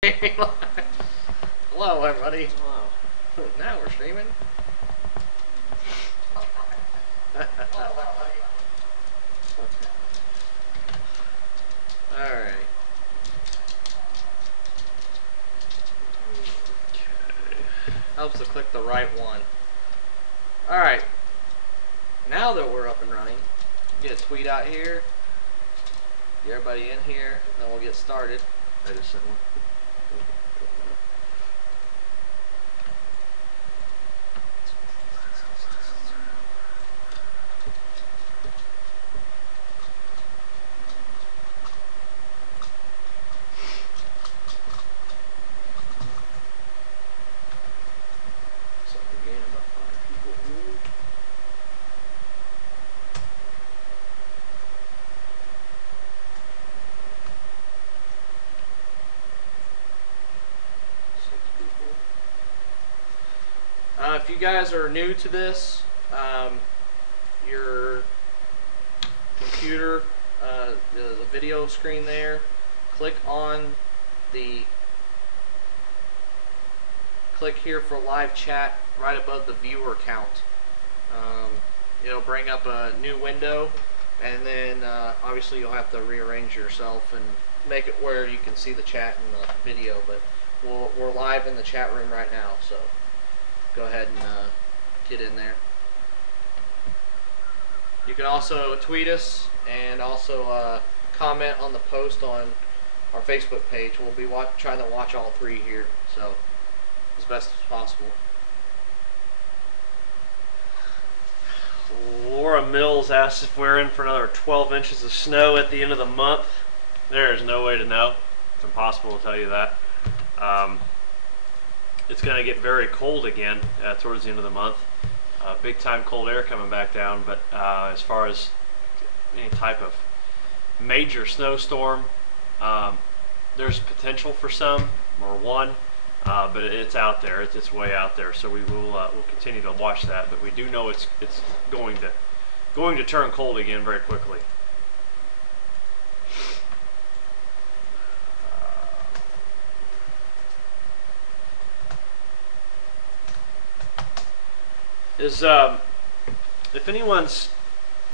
Hello, everybody. Wow. Now we're streaming. Alright. Okay. Helps to click the right one. Alright. Now that we're up and running, get a tweet out here. Get everybody in here, and then we'll get started. I just said one. So we gain about 5 people here. If you guys are new to this, your computer, the video screen there, click here for live chat right above the viewer count. It'll bring up a new window, and then obviously you'll have to rearrange yourself and make it where you can see the chat and the video, but we're live in the chat room right now, so go ahead and get in there. You can also tweet us and also comment on the post on our Facebook page. We'll be trying to watch all three here, so as best as possible. Laura Mills asked if we're in for another 12 inches of snow at the end of the month. There is no way to know. It's impossible to tell you that. It's going to get very cold again towards the end of the month. Big time cold air coming back down, but as far as any type of major snowstorm, there's potential for some or one, but it's out there. It's way out there. So we'll continue to watch that. But we do know it's going to turn cold again very quickly. If anyone's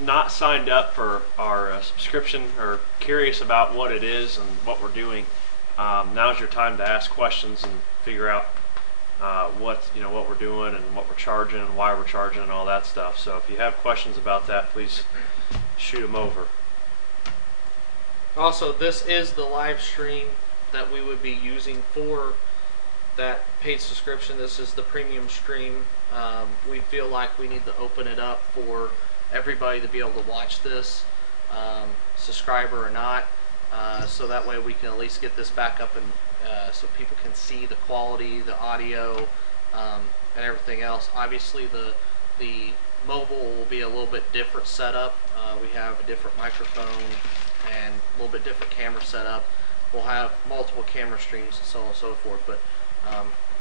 not signed up for our subscription or curious about what it is and what we're doing, now's your time to ask questions and figure out what we're doing and what we're charging and why we're charging and all that stuff. So if you have questions about that, please shoot them over. Also, this is the live stream that we would be using for that paid subscription. This is the premium stream. We feel like we need to open it up for everybody to be able to watch this, subscriber or not, so that way we can at least get this back up and so people can see the quality, the audio, and everything else. Obviously the mobile will be a little bit different setup. We have a different microphone and a little bit different camera setup. We'll have multiple camera streams and so on and so forth, but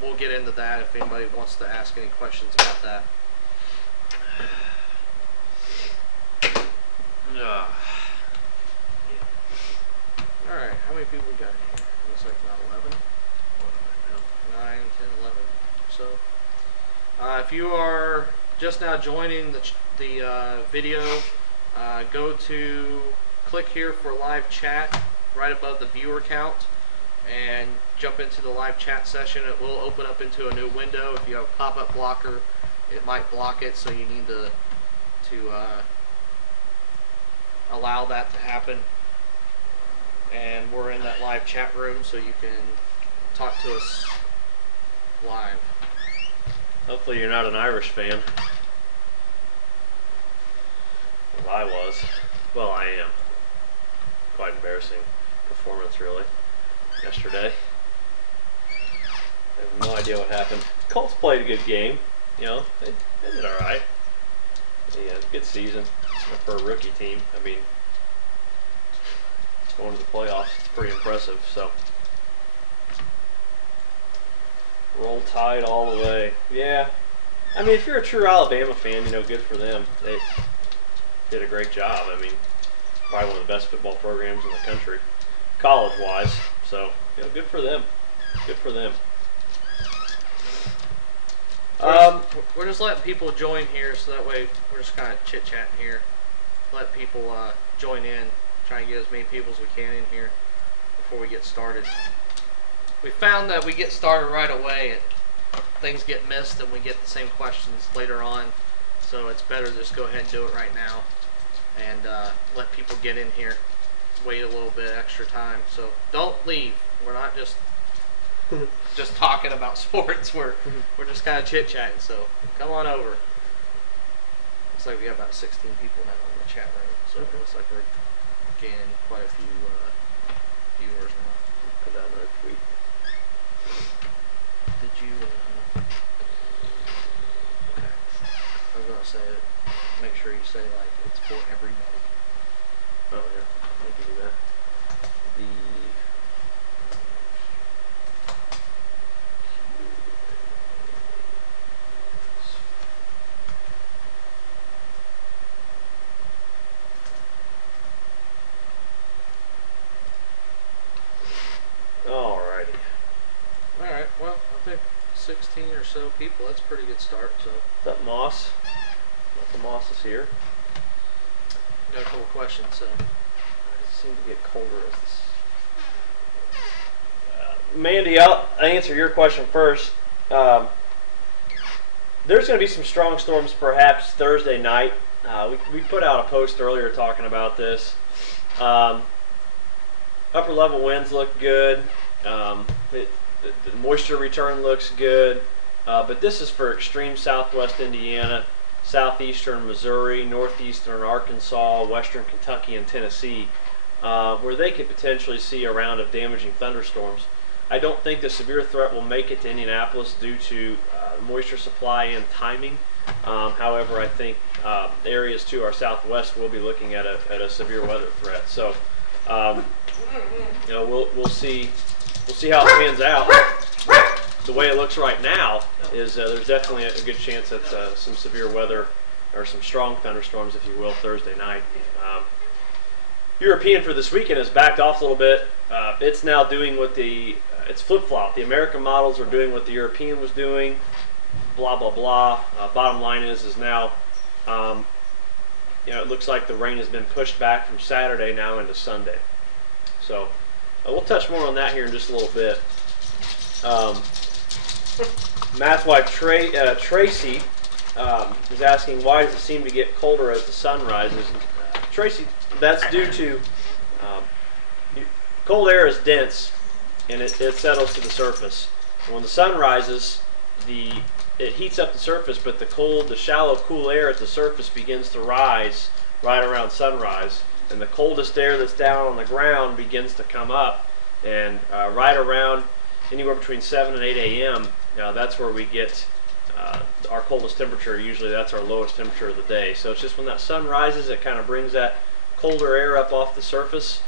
we'll get into that if anybody wants to ask any questions about that. Alright, how many people we got in here? Looks like about 11. 9, 10, 11 or so. If you are just now joining the video, click here for live chat right above the viewer count and jump into the live chat session. It will open up into a new window. If you have a pop-up blocker, it might block it, so you need to allow that to happen. And we're in that live chat room, so you can talk to us live. Hopefully you're not an Irish fan. Well, I was. Well, I am. Quite embarrassing performance, really, yesterday. I have no idea what happened. Colts played a good game. You know, they did all right. Yeah, good season for a rookie team. I mean, going to the playoffs, it's pretty impressive. So, roll Tide all the way. Yeah, I mean, if you're a true Alabama fan, good for them. They did a great job. I mean, probably one of the best football programs in the country, college-wise. So, good for them. Good for them. We're just letting people join here, so that way we're just kind of chit-chatting here. Let people join in, try and get as many people as we can in here before we get started. We found that we get started right away and things get missed and we get the same questions later on. So it's better to just go ahead and do it right now and let people get in here. Wait a little bit extra time. So don't leave. We're not just talking about sports. We're just kind of chit-chatting. So come on over. Looks like we got about 16 people now in the chat room. So it looks like we're gaining quite a few viewers now. Put out another tweet. Did you? Okay. I was gonna say, make sure you say like it's for everybody. Oh yeah, I can do that. The alrighty. All right. Well, I think 16 or so people. That's a pretty good start. So What's up, Moss? The Moss is here. got a couple questions. So Why does it seem to get colder as this? Mandy, I'll answer your question first. There's going to be some strong storms perhaps Thursday night. We put out a post earlier talking about this. Upper level winds look good. The moisture return looks good. But this is for extreme southwest Indiana, southeastern Missouri, northeastern Arkansas, western Kentucky, and Tennessee, where they could potentially see a round of damaging thunderstorms. I don't think the severe threat will make it to Indianapolis due to moisture supply and timing. However, I think areas to our southwest will be looking at a severe weather threat. So, we'll see how it pans out. The way it looks right now is there's definitely a good chance that some severe weather or some strong thunderstorms, if you will, Thursday night. European for this weekend has backed off a little bit. It's now doing what it's flip-flop. The American models are doing what the European was doing. Blah blah blah. Bottom line is now, it looks like the rain has been pushed back from Saturday now into Sunday. So we'll touch more on that here in just a little bit. Matt's wife Tracy is asking, why does it seem to get colder as the sun rises? Tracy, that's due to cold air is dense and it settles to the surface. And when the sun rises, it heats up the surface, but the shallow, cool air at the surface begins to rise right around sunrise, and the coldest air that's down on the ground begins to come up, and right around anywhere between 7 and 8 a.m. That's where we get our coldest temperature. Usually that's our lowest temperature of the day. So it's just when that sun rises, it kind of brings that colder air up off the surface,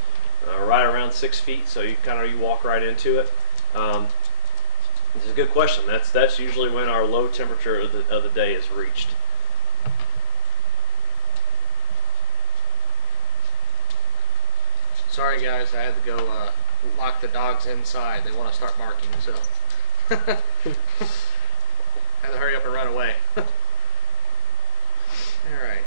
right around 6 feet. So you walk right into it. This is a good question. That's usually when our low temperature of the day is reached. sorry guys, I had to go lock the dogs inside. They want to start barking, so had to hurry up and run away. All right.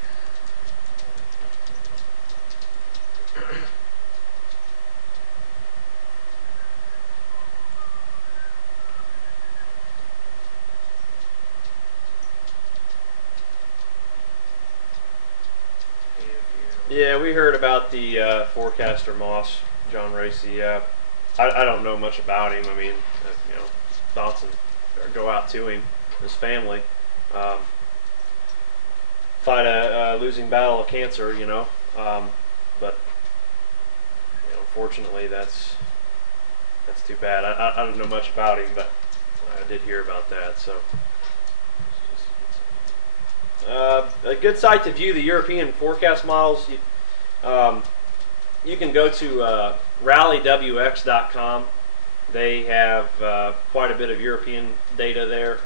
Yeah, we heard about the forecaster Moss, John Racy. I don't know much about him. I mean, thoughts and go out to him, his family. Fight a losing battle of cancer, but unfortunately, that's too bad. I don't know much about him, but I did hear about that. So. A good site to view the European forecast models. You can go to rallywx.com. They have quite a bit of European data there.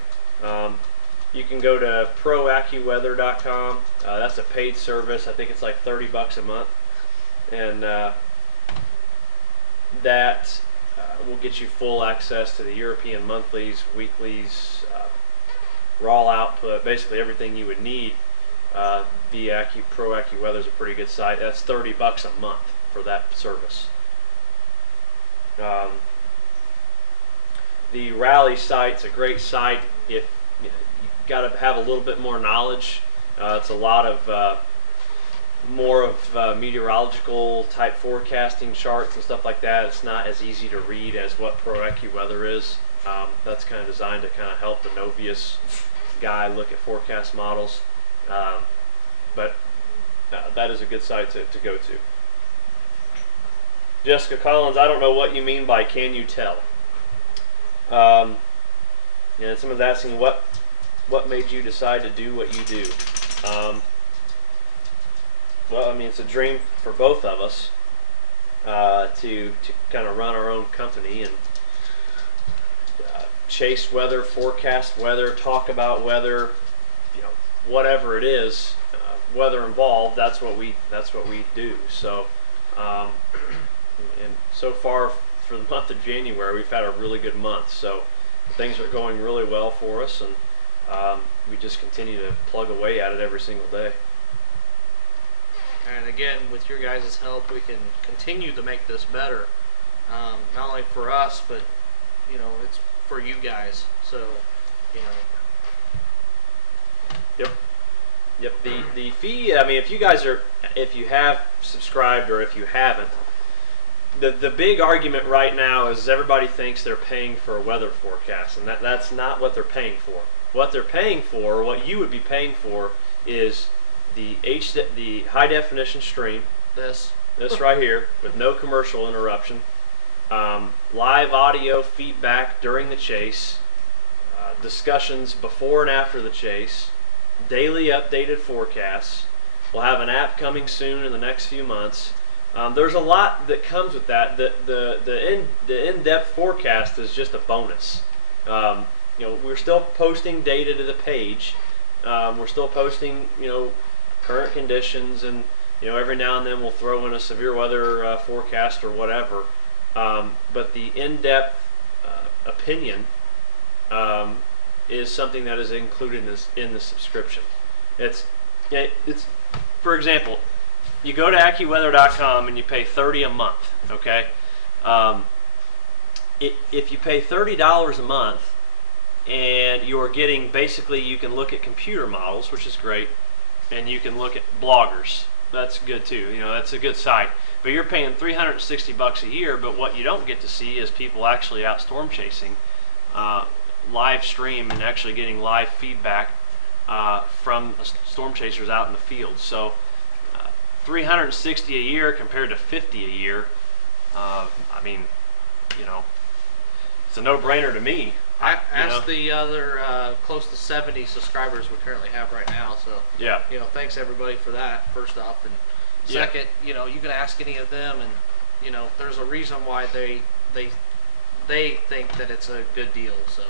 You can go to proaccuweather.com. That's a paid service. I think it's like $30 a month, and that we'll get you full access to the European monthlies, weeklies, raw output, basically everything you would need. Via Pro AccuWeather is a pretty good site. That's $30 a month for that service. The Rally site's a great site if you got to have a little bit more knowledge. It's a lot of more of meteorological type forecasting charts and stuff like that. It's not as easy to read as what Pro AccuWeather is. That's kind of designed to kind of help the novice guy look at forecast models. But that is a good site to go to. Jessica Collins, I don't know what you mean by "can you tell?" And someone's asking what made you decide to do what you do. Well, I mean, it's a dream for both of us to kind of run our own company and chase weather, forecast weather, talk about weather, whatever it is, weather involved. That's what we do. So, and so far for the month of January, we've had a really good month. So things are going really well for us, and we just continue to plug away at it every single day. And again, with your guys' help, we can continue to make this better. Not only for us, but it's for you guys. So, Yep. The fee. I mean, if you have subscribed or if you haven't, the big argument right now is everybody thinks they're paying for a weather forecast, and that's not what they're paying for. What they're paying for, or what you would be paying for, is the high definition stream. This right here with no commercial interruption, live audio feedback during the chase, discussions before and after the chase, daily updated forecasts. We'll have an app coming soon in the next few months. There's a lot that comes with that. The in-depth forecast is just a bonus. We're still posting data to the page. We're still posting current conditions, and every now and then we'll throw in a severe weather forecast or whatever. But the in-depth opinion is something that is included in the subscription. It's for example, you go to AccuWeather.com and you pay $30 a month. Okay, if you pay $30 a month and you're getting, basically you can look at computer models, which is great, and you can look at bloggers. That's good too. That's a good site. But you're paying $360 a year. But what you don't get to see is people actually out storm chasing, live stream, and actually getting live feedback from storm chasers out in the field. So $360 a year compared to $50 a year. I mean, it's a no-brainer to me. I asked the other close to 70 subscribers we currently have right now. So yeah, thanks everybody for that. First off, and second, you can ask any of them, and there's a reason why they think that it's a good deal. So.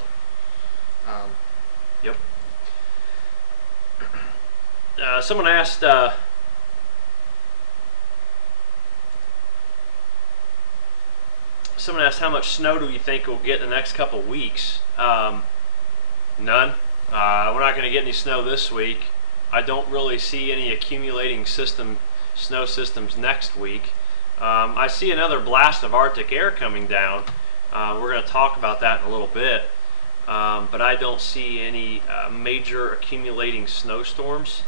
Yep. Someone asked. Someone asked how much snow do you think we'll get in the next couple of weeks? None. We're not going to get any snow this week. I don't really see any accumulating snow systems next week. I see another blast of Arctic air coming down. We're going to talk about that in a little bit. But I don't see any major accumulating snowstorms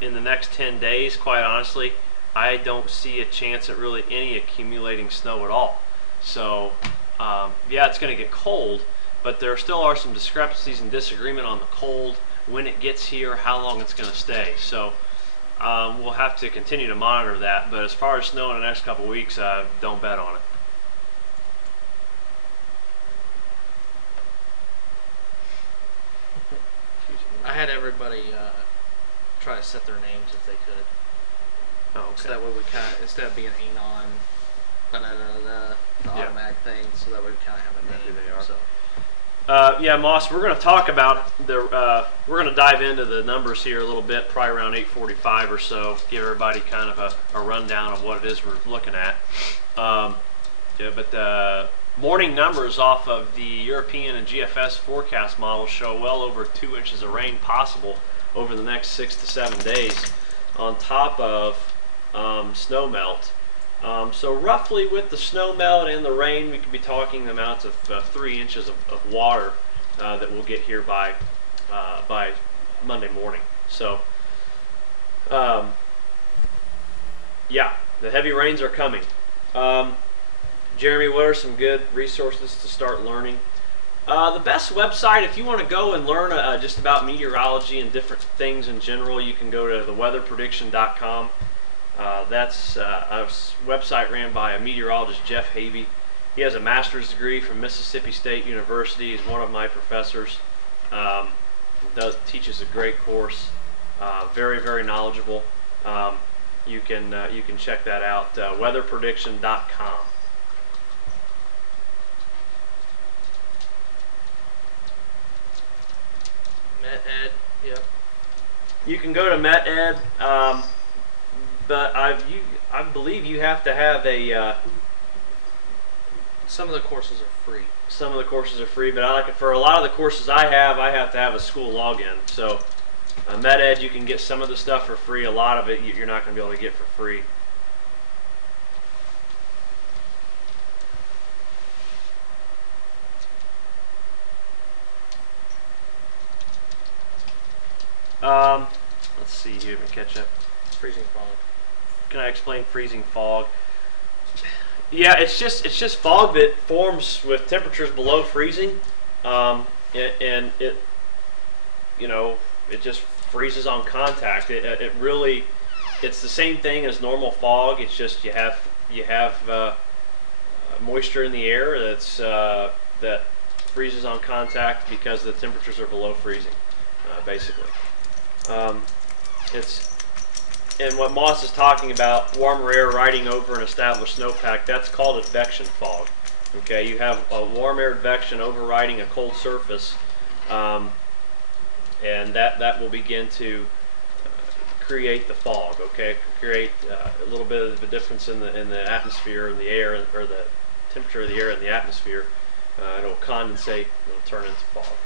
in the next 10 days, quite honestly. I don't see a chance at really any accumulating snow at all. So, yeah, it's going to get cold, but there still are some discrepancies and disagreement on the cold, when it gets here, how long it's going to stay. So, we'll have to continue to monitor that. But as far as snow in the next couple weeks, don't bet on it. I had everybody try to set their names if they could. Oh, okay. So that way we instead of being anon, the automatic thing, so that way we kind of have a name. Who they are. So. Yeah, Moss, we're going to talk about we're going to dive into the numbers here a little bit, probably around 8:45 or so. Give everybody kind of a rundown of what it is we're looking at. Yeah, but the morning numbers off of the European and GFS forecast models show well over 2 inches of rain possible over the next 6 to 7 days, on top of snow melt. So roughly with the snow melt and the rain, we could be talking amounts of 3 inches of water that we'll get here by Monday morning. So yeah, the heavy rains are coming. Jeremy, what are some good resources to start learning? The best website, if you want to go and learn just about meteorology and different things in general, you can go to theweatherprediction.com. That's a website ran by a meteorologist, Jeff Havey. He has a master's degree from Mississippi State University. He's one of my professors. Teaches a great course. Very, very knowledgeable. You can check that out. Weatherprediction.com. MetEd, yep. You can go to MetEd, but I believe you have to have a. Some of the courses are free. Some of the courses are free, but I like it for a lot of the courses I have to have a school login. So MetEd, you can get some of the stuff for free. A lot of it you're not going to be able to get for free. Let's see here, let me catch up. Freezing fog. Can I explain freezing fog? Yeah, it's just fog that forms with temperatures below freezing, and it just freezes on contact. It really, it's the same thing as normal fog. It's just you have moisture in the air that freezes on contact because the temperatures are below freezing, basically. And what Moss is talking about, warmer air riding over an established snowpack, that's called advection fog. Okay, you have a warm air advection overriding a cold surface, and that will begin to create the fog. Okay, create a little bit of a difference in the atmosphere and the air, or the temperature of the air in the atmosphere. It'll condensate, it'll turn into fog.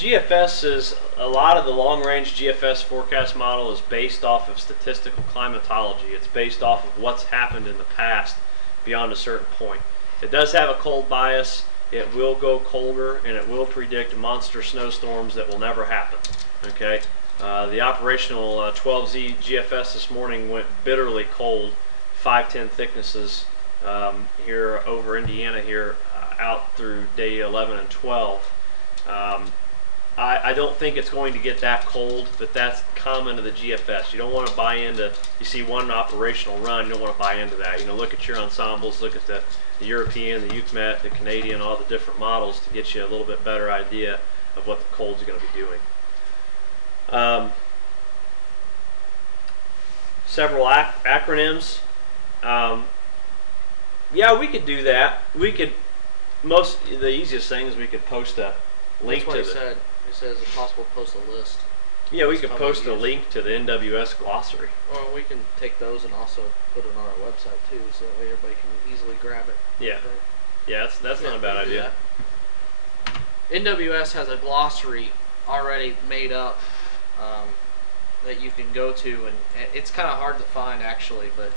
GFS is, a lot of the long-range GFS forecast model is based off of statistical climatology. It's based off of what's happened in the past beyond a certain point. It does have a cold bias. It will go colder, and it will predict monster snowstorms that will never happen. Okay, the operational 12Z GFS this morning went bitterly cold, 510 thicknesses here over Indiana here out through day 11 and 12. I don't think it's going to get that cold, but that's common to the GFS. You don't want to buy into, you see one operational run, you don't want to buy into that. Look at your ensembles, look at the European, the UCMET, the Canadian, all the different models to get you a little bit better idea of what the cold's going to be doing. Several acronyms. Yeah, we could do that. We could, the easiest thing is we could post a link to That's what he said. He says it's possible to post a list. Yeah, we could post a link to the NWS glossary. Or we can take those and also put it on our website too, so that way everybody can easily grab it. Yeah. Right? Yeah, that's not a bad idea. NWS has a glossary already made up that you can go to, and it's kind of hard to find actually, but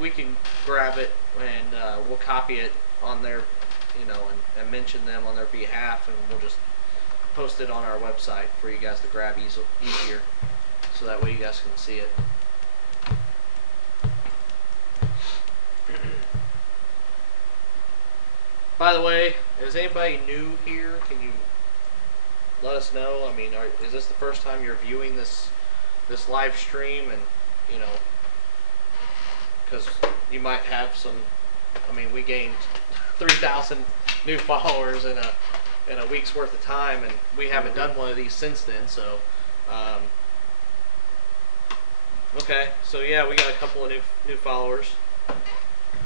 we can grab it and we'll copy it on their, and mention them on their behalf, and we'll just post it on our website for you guys to grab easier, so that way you guys can see it. By the way, is anybody new here? Can you let us know? I mean, is this the first time you're viewing this live stream? And because you might have some. I mean, we gained 3,000 new followers in in a week's worth of time, and we haven't done one of these since then. So, okay, so yeah, we got a couple of new followers.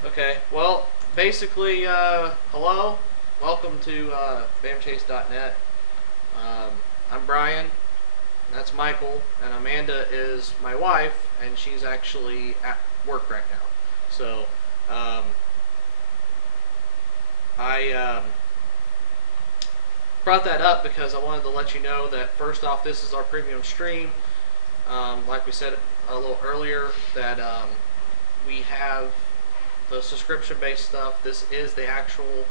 Okay, well, basically, hello, welcome to BamChase.net. I'm Brian, that's Michael, and Amanda is my wife, and she's actually at work right now. So, I brought that up because I wanted to let you know that first off, this is our premium stream. Like we said a little earlier, that we have the subscription-based stuff. This is the actual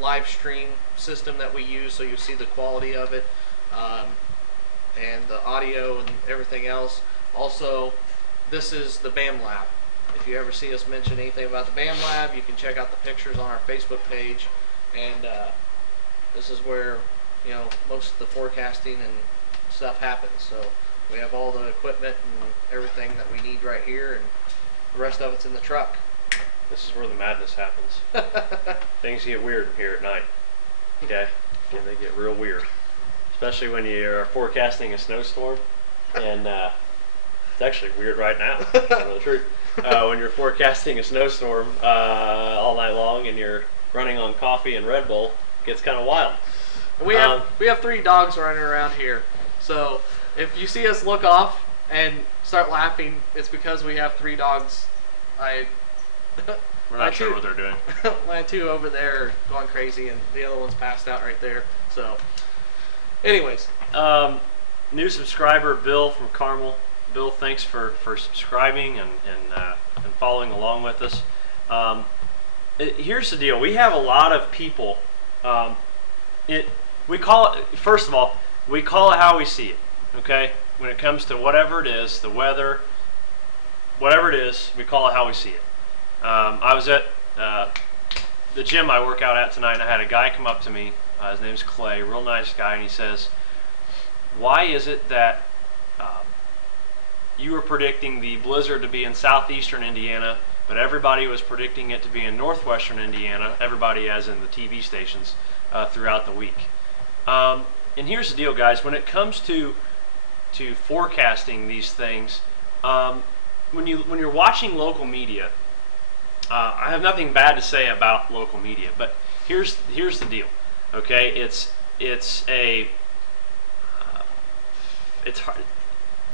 live stream system that we use, so you see the quality of it, and the audio and everything else. Also, this is the BAM Lab. If you ever see us mention anything about the BAM Lab, you can check out the pictures on our Facebook page, and this is where, you know, most of the forecasting and stuff happens. So we have all the equipment and everything that we need right here, and the rest of it's in the truck. This is where the madness happens. Things get weird here at night. Okay? And they get real weird. Especially when you're forecasting a snowstorm. And it's actually weird right now. To tell the truth. When you're forecasting a snowstorm all night long and you're running on coffee and Red Bull, it gets kind of wild. We have 3 dogs running around here. So if you see us look off and start laughing, it's because we have 3 dogs. We're not sure what they're doing. My 2 over there are going crazy, and the other one's passed out right there. So, anyways, new subscriber Bill from Carmel. Bill, thanks for subscribing and following along with us. Here's the deal: we have a lot of people. We call it, first of all, we call it how we see it. Okay, when it comes to whatever it is, the weather, whatever it is, we call it how we see it. I was at the gym I work out at tonight, and I had a guy come up to me. His name's Clay, real nice guy, and he says, "Why is it that you were predicting the blizzard to be in southeastern Indiana, but everybody was predicting it to be in northwestern Indiana, everybody as in the TV stations, throughout the week?" And here's the deal, guys. When it comes to forecasting these things, when you're watching local media, I have nothing bad to say about local media, but here's the deal. Okay, it's hard.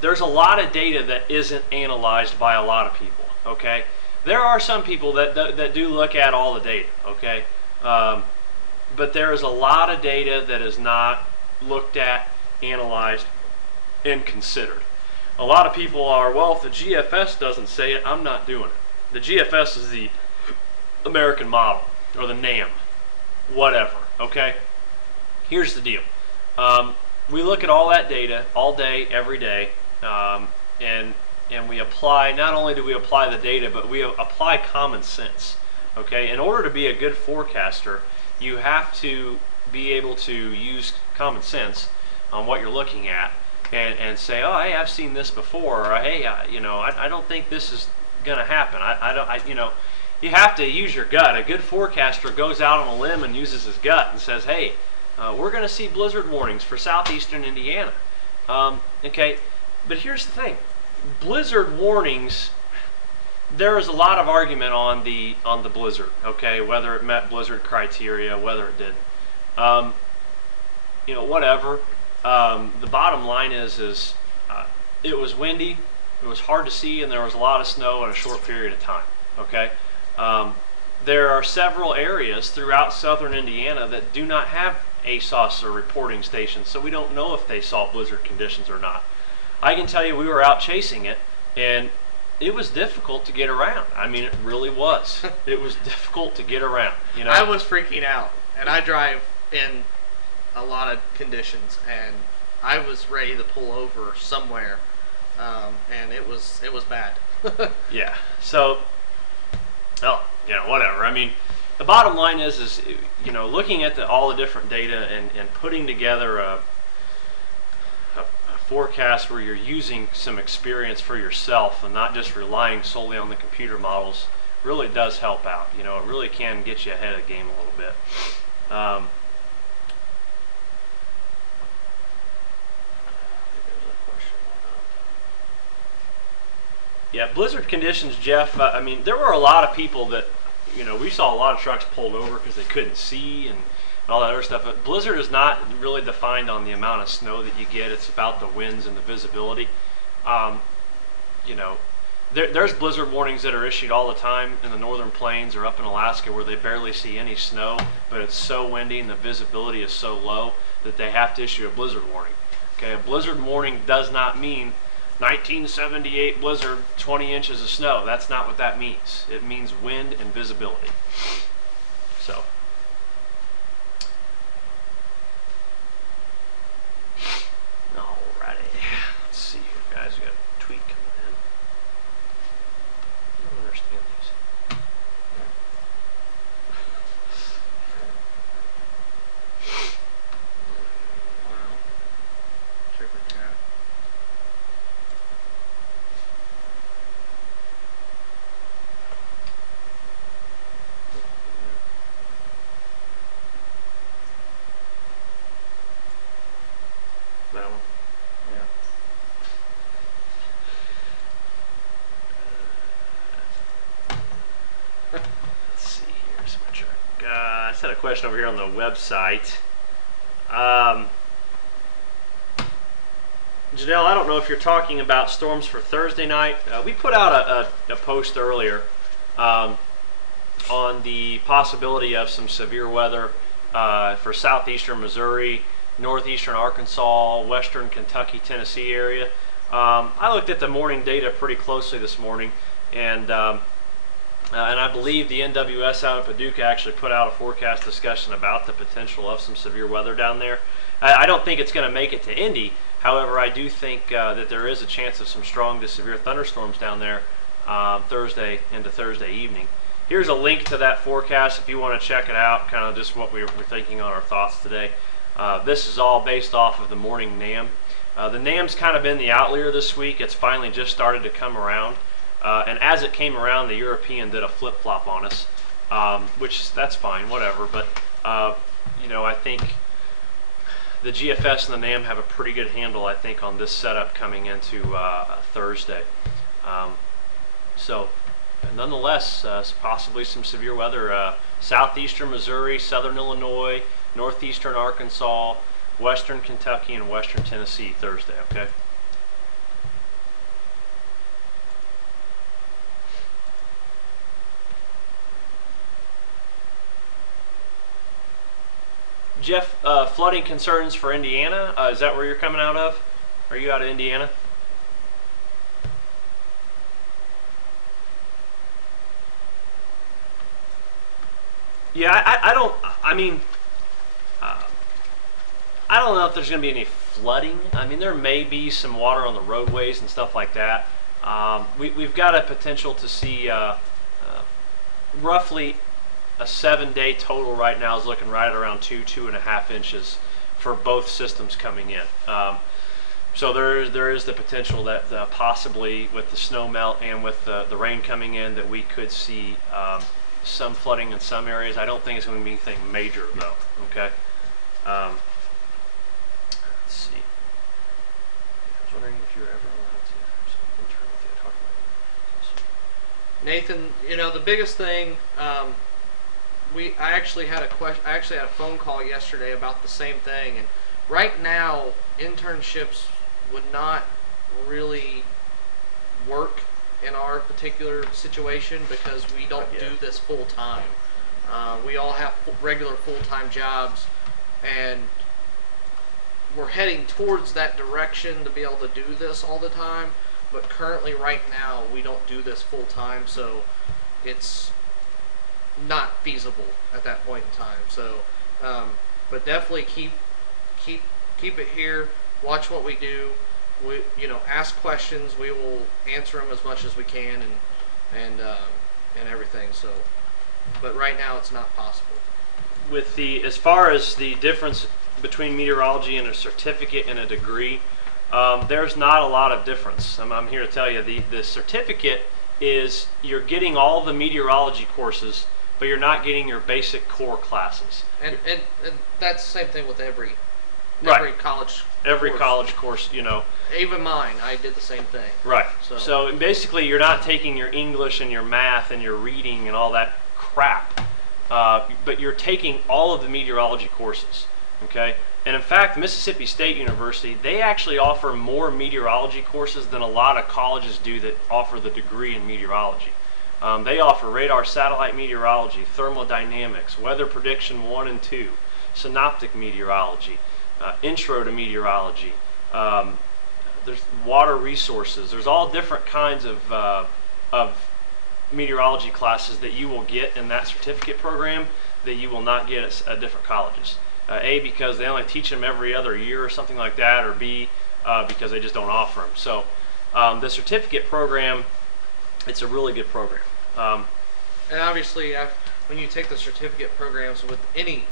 There's a lot of data that isn't analyzed by a lot of people. Okay, there are some people that do look at all the data. Okay, but there is a lot of data that is not looked at, analyzed, and considered. A lot of people are, well, if the GFS doesn't say it, I'm not doing it. The GFS is the American model, or the NAM, whatever, okay? Here's the deal. We look at all that data all day, every day, and we apply, not only do we apply the data, but we apply common sense, okay? In order to be a good forecaster, you have to be able to use common sense on what you're looking at, and say, oh, hey, I've seen this before, or hey, I don't think this is going to happen. You have to use your gut. A good forecaster goes out on a limb and uses his gut and says, hey, we're going to see blizzard warnings for southeastern Indiana. Okay, but here's the thing: blizzard warnings. There is a lot of argument on the blizzard. Okay, whether it met blizzard criteria, whether it didn't. Whatever. The bottom line is it was windy, it was hard to see, and there was a lot of snow in a short period of time. Okay, there are several areas throughout southern Indiana that do not have ASOS or reporting stations, so we don't know if they saw blizzard conditions or not. I can tell you, we were out chasing it, and it was difficult to get around. I mean, it really was. It was difficult to get around. I was freaking out, and I drive in a lot of conditions, and I was ready to pull over somewhere, and it was bad. Yeah. So, whatever. I mean, the bottom line is looking at all the different data and putting together a forecast where you're using some experience for yourself and not just relying solely on the computer models really does help out. It really can get you ahead of the game a little bit. Yeah, blizzard conditions, Jeff. I mean, there were a lot of people that, we saw a lot of trucks pulled over because they couldn't see and all that other stuff. But blizzard is not really defined on the amount of snow that you get. It's about the winds and the visibility. There's blizzard warnings that are issued all the time in the northern plains or up in Alaska where they barely see any snow, but it's so windy and the visibility is so low that they have to issue a blizzard warning. Okay, a blizzard warning does not mean 1978 blizzard, 20 inches of snow. That's not what that means. It means wind and visibility. So. Alrighty. Let's see here, guys. We got a tweet coming in. I don't understand these. Wow. Super cat. That one. Yeah. Let's see here. So much. I just had a question over here on the website. Janelle, I don't know if you're talking about storms for Thursday night. We put out a post earlier on the possibility of some severe weather for southeastern Missouri, northeastern Arkansas, western Kentucky, Tennessee area. I looked at the morning data pretty closely this morning, and I believe the NWS out of Paducah actually put out a forecast discussion about the potential of some severe weather down there. I don't think it's going to make it to Indy. However, I do think that there is a chance of some strong to severe thunderstorms down there Thursday into Thursday evening. Here's a link to that forecast if you want to check it out, kind of just what we're thinking on our thoughts today. This is all based off of the morning NAM. The NAM's kind of been the outlier this week. It's finally just started to come around. And as it came around, the European did a flip-flop on us, which that's fine, whatever. But, I think the GFS and the NAM have a pretty good handle, I think, on this setup coming into Thursday. So, nonetheless, possibly some severe weather. Southeastern Missouri, southern Illinois, northeastern Arkansas, western Kentucky, and western Tennessee Thursday, okay? Jeff, flooding concerns for Indiana. Is that where you're coming out of? Are you out of Indiana? Yeah, I don't know if there's going to be any flooding. I mean, there may be some water on the roadways and stuff like that. We've got a potential to see roughly a 7-day total right now is looking right at around 2.5 inches for both systems coming in. So there is the potential that possibly with the snow melt and with the rain coming in that we could see some flooding in some areas. I don't think it's going to be anything major though. Okay. Let's see. I was wondering if you were ever allowed to have some intern with you to talk about it. Nathan, the biggest thing, I actually had a phone call yesterday about the same thing, and right now internships would not really work in our particular situation because we don't do this full time. We all have regular full-time jobs, and we're heading towards that direction to be able to do this all the time, but currently right now we don't do this full time, so it's not feasible at that point in time. So but definitely keep it here, watch what we do. We ask questions, we will answer them as much as we can, and everything. So but right now it's not possible. With as far as the difference between meteorology and a certificate and a degree, there's not a lot of difference. I'm here to tell you the certificate is you're getting all the meteorology courses, but you're not getting your basic core classes. And that's the same thing with every Right. every college. Every course. college course, you know. Even mine, I did the same thing. Right. So- So basically, you're not taking your English and your math and your reading and all that crap, but you're taking all of the meteorology courses. Okay. And in fact, Mississippi State University, they actually offer more meteorology courses than a lot of colleges do that offer the degree in meteorology. They offer radar satellite meteorology, thermodynamics, weather prediction 1 and 2, synoptic meteorology, intro to meteorology. There's water resources. There's all different kinds of meteorology classes that you will get in that certificate program that you will not get at different colleges. A, because they only teach them every other year or something like that, or B, because they just don't offer them. So the certificate program, it's a really good program. And obviously, when you take the certificate programs with any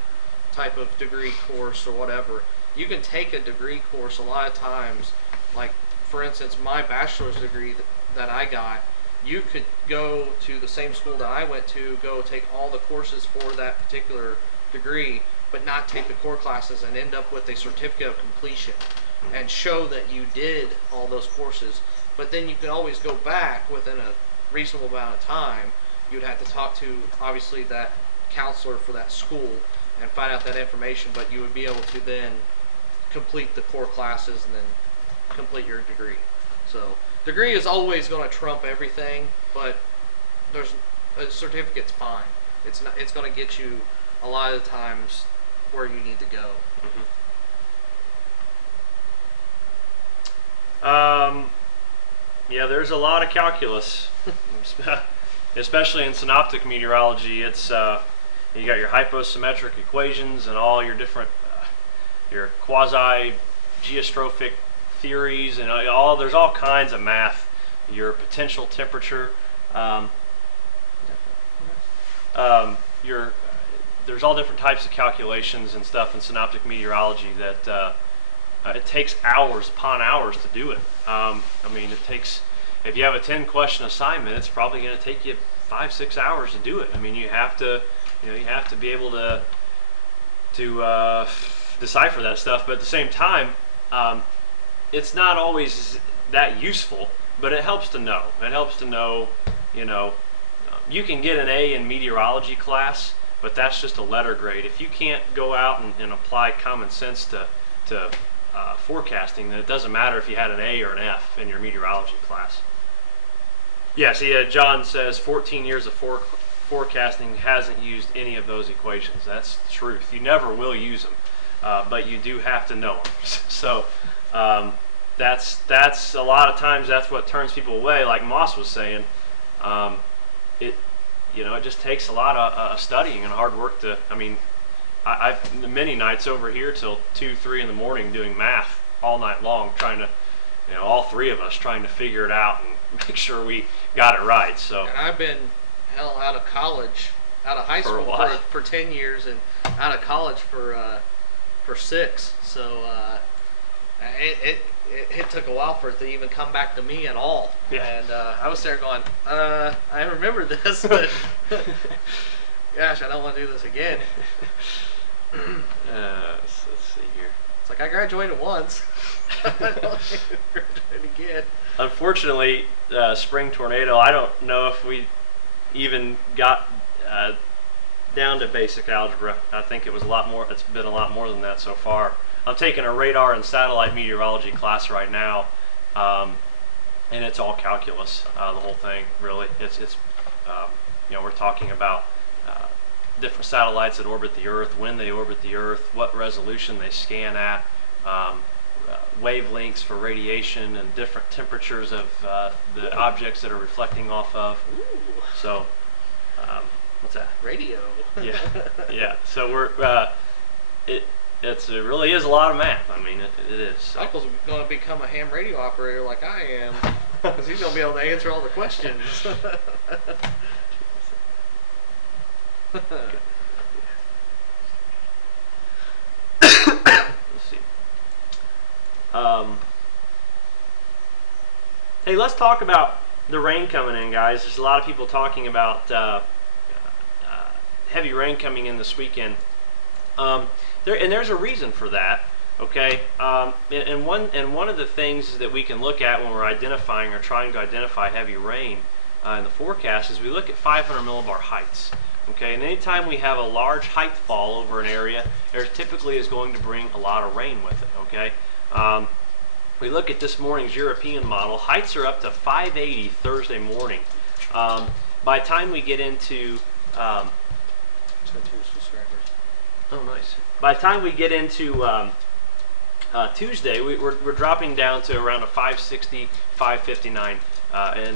type of degree course or whatever, you can take a degree course a lot of times. Like, for instance, my bachelor's degree that I got, you could go to the same school that I went to, go take all the courses for that particular degree, but not take the core classes and end up with a certificate of completion and show that you did all those courses. But then you could always go back within a reasonable amount of time. You'd have to talk to, obviously, that counselor for that school and find out that information, but you would be able to then complete the core classes and then complete your degree. So degree is always going to trump everything, but there's a certificate's fine. It's not. It's going to get you a lot of the times where you need to go. Yeah, there's a lot of calculus, especially in synoptic meteorology. It's you got your hyposymmetric equations and all your different your quasi geostrophic theories and all. There's all kinds of math. Your potential temperature. There's all different types of calculations and stuff in synoptic meteorology that it takes hours upon hours to do it. I mean, it takes, if you have a 10-question assignment, it's probably going to take you 5-6 hours to do it. I mean, you have to be able to decipher that stuff. But at the same time, it's not always that useful. But it helps to know. It helps to know, you can get an A in meteorology class, but that's just a letter grade. If you can't go out and apply common sense to forecasting, then it doesn't matter if you had an A or an F in your meteorology class. Yeah, see, John says 14 years of forecasting hasn't used any of those equations. That's the truth. You never will use them, but you do have to know them. So that's a lot of times that's what turns people away. Like Moss was saying, it just takes a lot of studying and hard work to. I mean, I've many nights over here till 2-3 in the morning doing math all night long, trying to, all three of us trying to figure it out and make sure we got it right. So. And I've been out of college, out of high school for 10 years, and out of college for 6. So it took a while for it to even come back to me at all. Yeah. And I was there going, I remember this, but gosh, I don't want to do this again. Let's see here. It's like I graduated once. I don't want to graduate again. Unfortunately, spring tornado, I don't know if we even got down to basic algebra. I think it was a lot more. It's been a lot more than that so far. I'm taking a radar and satellite meteorology class right now, and it's all calculus. The whole thing, really. It's we're talking about different satellites that orbit the Earth, when they orbit the Earth, what resolution they scan at, wavelengths for radiation, and different temperatures of the objects that are reflecting off of. Ooh. So, what's that? Radio. Yeah, yeah. So we're it really is a lot of math. I mean, it is. So. Michael's going to become a ham radio operator like I am, because he's going to be able to answer all the questions. Let's see. Hey, let's talk about the rain coming in, guys. There's a lot of people talking about heavy rain coming in this weekend. There's a reason for that. Okay, and one of the things that we can look at when we're identifying or trying to identify heavy rain in the forecast is we look at 500 millibar heights. Okay, and anytime we have a large height fall over an area, there typically is going to bring a lot of rain with it. Okay, we look at this morning's European model. Heights are up to 580 Thursday morning. By the time we get into oh, nice. By the time we get into Tuesday, we're dropping down to around a 560, 559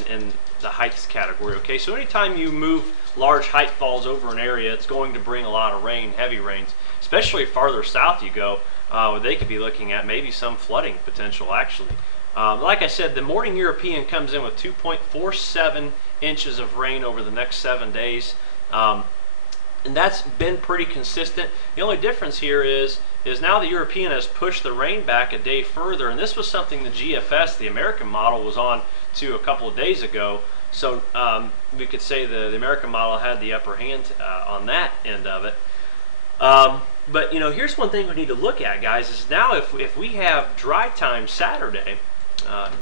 in the heights category. Okay, so anytime you move large height falls over an area, it's going to bring a lot of rain, heavy rains, especially farther south you go. They could be looking at maybe some flooding potential actually. Like I said, the morning European comes in with 2.47 inches of rain over the next 7 days. And that's been pretty consistent. The only difference here is now the European has pushed the rain back a day further, and this was something the GFS, the American model, was on to a couple of days ago. So we could say the American model had the upper hand on that end of it. But you know, here's one thing we need to look at, guys, is now if we have dry time Saturday,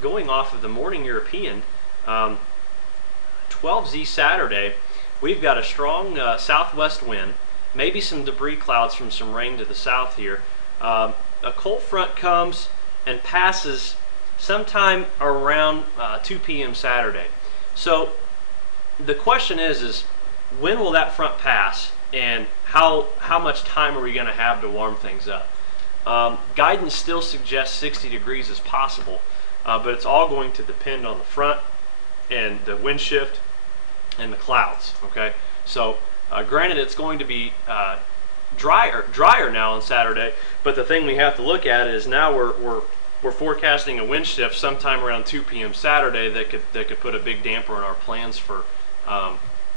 going off of the morning European, 12Z Saturday, we've got a strong southwest wind, maybe some debris clouds from some rain to the south here. A cold front comes and passes sometime around 2 p.m. Saturday. So the question is when will that front pass, and how much time are we going to have to warm things up? Guidance still suggests 60 degrees is possible, but it's all going to depend on the front and the wind shift and the clouds. Okay, so granted it's going to be drier now on Saturday, but the thing we have to look at is now we're forecasting a wind shift sometime around 2 p.m. Saturday that could put a big damper on our plans for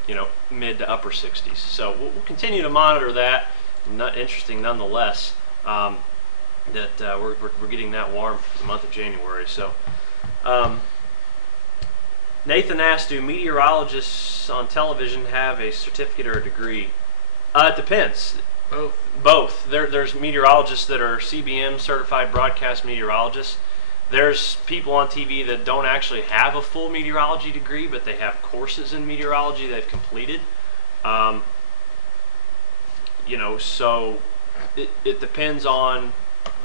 you know, mid to upper 60s. So we'll continue to monitor that. Interesting nonetheless that we're getting that warm for the month of January. So Nathan asked, do meteorologists on television have a certificate or a degree? It depends. Both. There's meteorologists that are CBM certified broadcast meteorologists. There's people on TV that don't actually have a full meteorology degree, but they have courses in meteorology they've completed. You know, so it depends on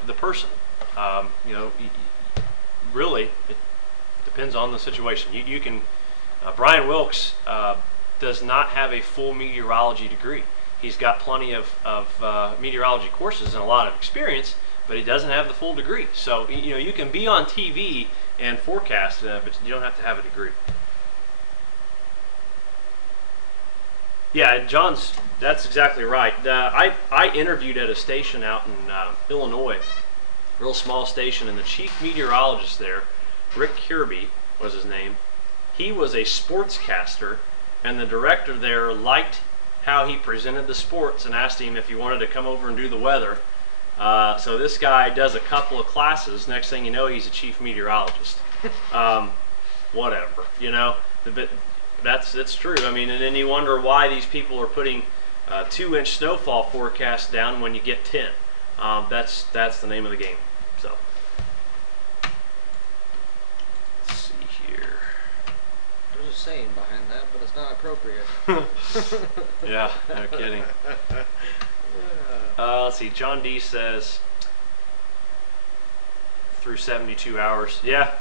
the person. You know, really, it depends on the situation. You can, Brian Wilkes does not have a full meteorology degree. He's got plenty of meteorology courses and a lot of experience, but he doesn't have the full degree. So, you know, you can be on TV and forecast, but you don't have to have a degree. Yeah, that's exactly right. I interviewed at a station out in Illinois, a real small station, and the chief meteorologist there, Rick Kirby was his name. He was a sportscaster, and the director there liked how he presented the sports and asked him if he wanted to come over and do the weather. So this guy does a couple of classes. Next thing you know, he's a chief meteorologist. Whatever, you know. But that's true. I mean, and then you wonder why these people are putting 2-inch snowfall forecast down when you get 10. That's the name of the game. So let's see here. There's a saying behind that, but it's not appropriate. Yeah, no kidding. Let's see. John D says through 72 hours. Yeah.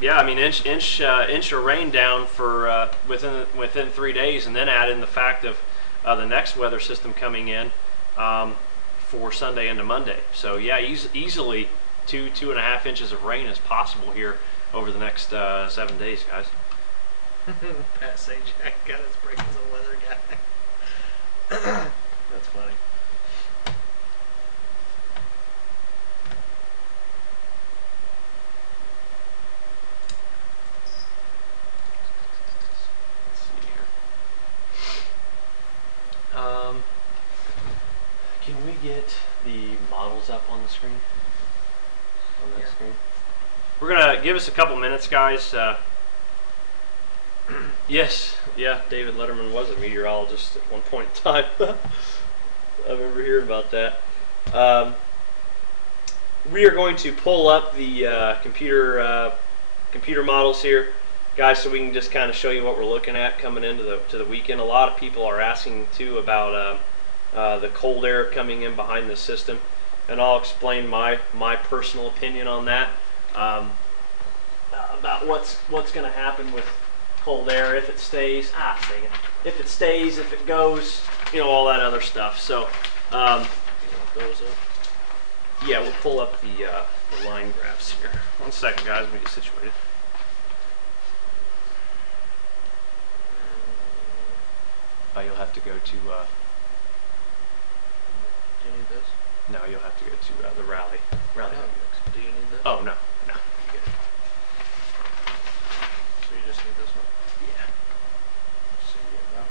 I mean, inch of rain down for within 3 days, and then add in the fact of the next weather system coming in for Sunday into Monday. So yeah, easily 2.5 inches of rain is possible here over the next 7 days, guys. Pat Sajak got his break as a weather guy. That's funny. Let's see here. Can we get the models up on the screen? On that screen? We're gonna give us a couple minutes, guys. Yes, yeah, David Letterman was a meteorologist at one point in time. I remember hearing about that. we are going to pull up the computer models here, guys, so we can just kind of show you what we're looking at coming into the weekend. A lot of people are asking too about the cold air coming in behind the system, and I'll explain my personal opinion on that, about what's going to happen with cold air if it stays. Dang it. If it stays, if it goes, all that other stuff. So, those up. Yeah, we'll pull up the line graphs here. 1 second, guys. Let me get situated. You'll have to go to. Do you need this? No, you'll have to go to the rally. Oh, do you need this? Oh no, no. You're good. So you just need this one? Yeah. So you get that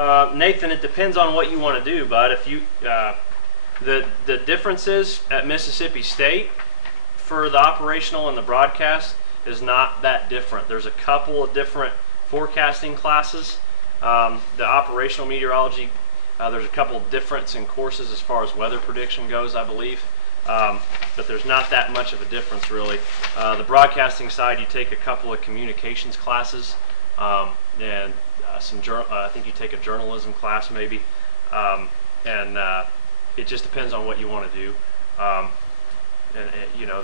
one. Nathan, it depends on what you want to do, bud. If you the differences at Mississippi State for the operational and the broadcast is not that different. There's a couple of different forecasting classes. The operational meteorology, there's a couple of difference in courses as far as weather prediction goes, I believe. But there's not that much of a difference, really. The broadcasting side, you take a couple of communications classes, and I think you take a journalism class maybe, and it just depends on what you want to do, and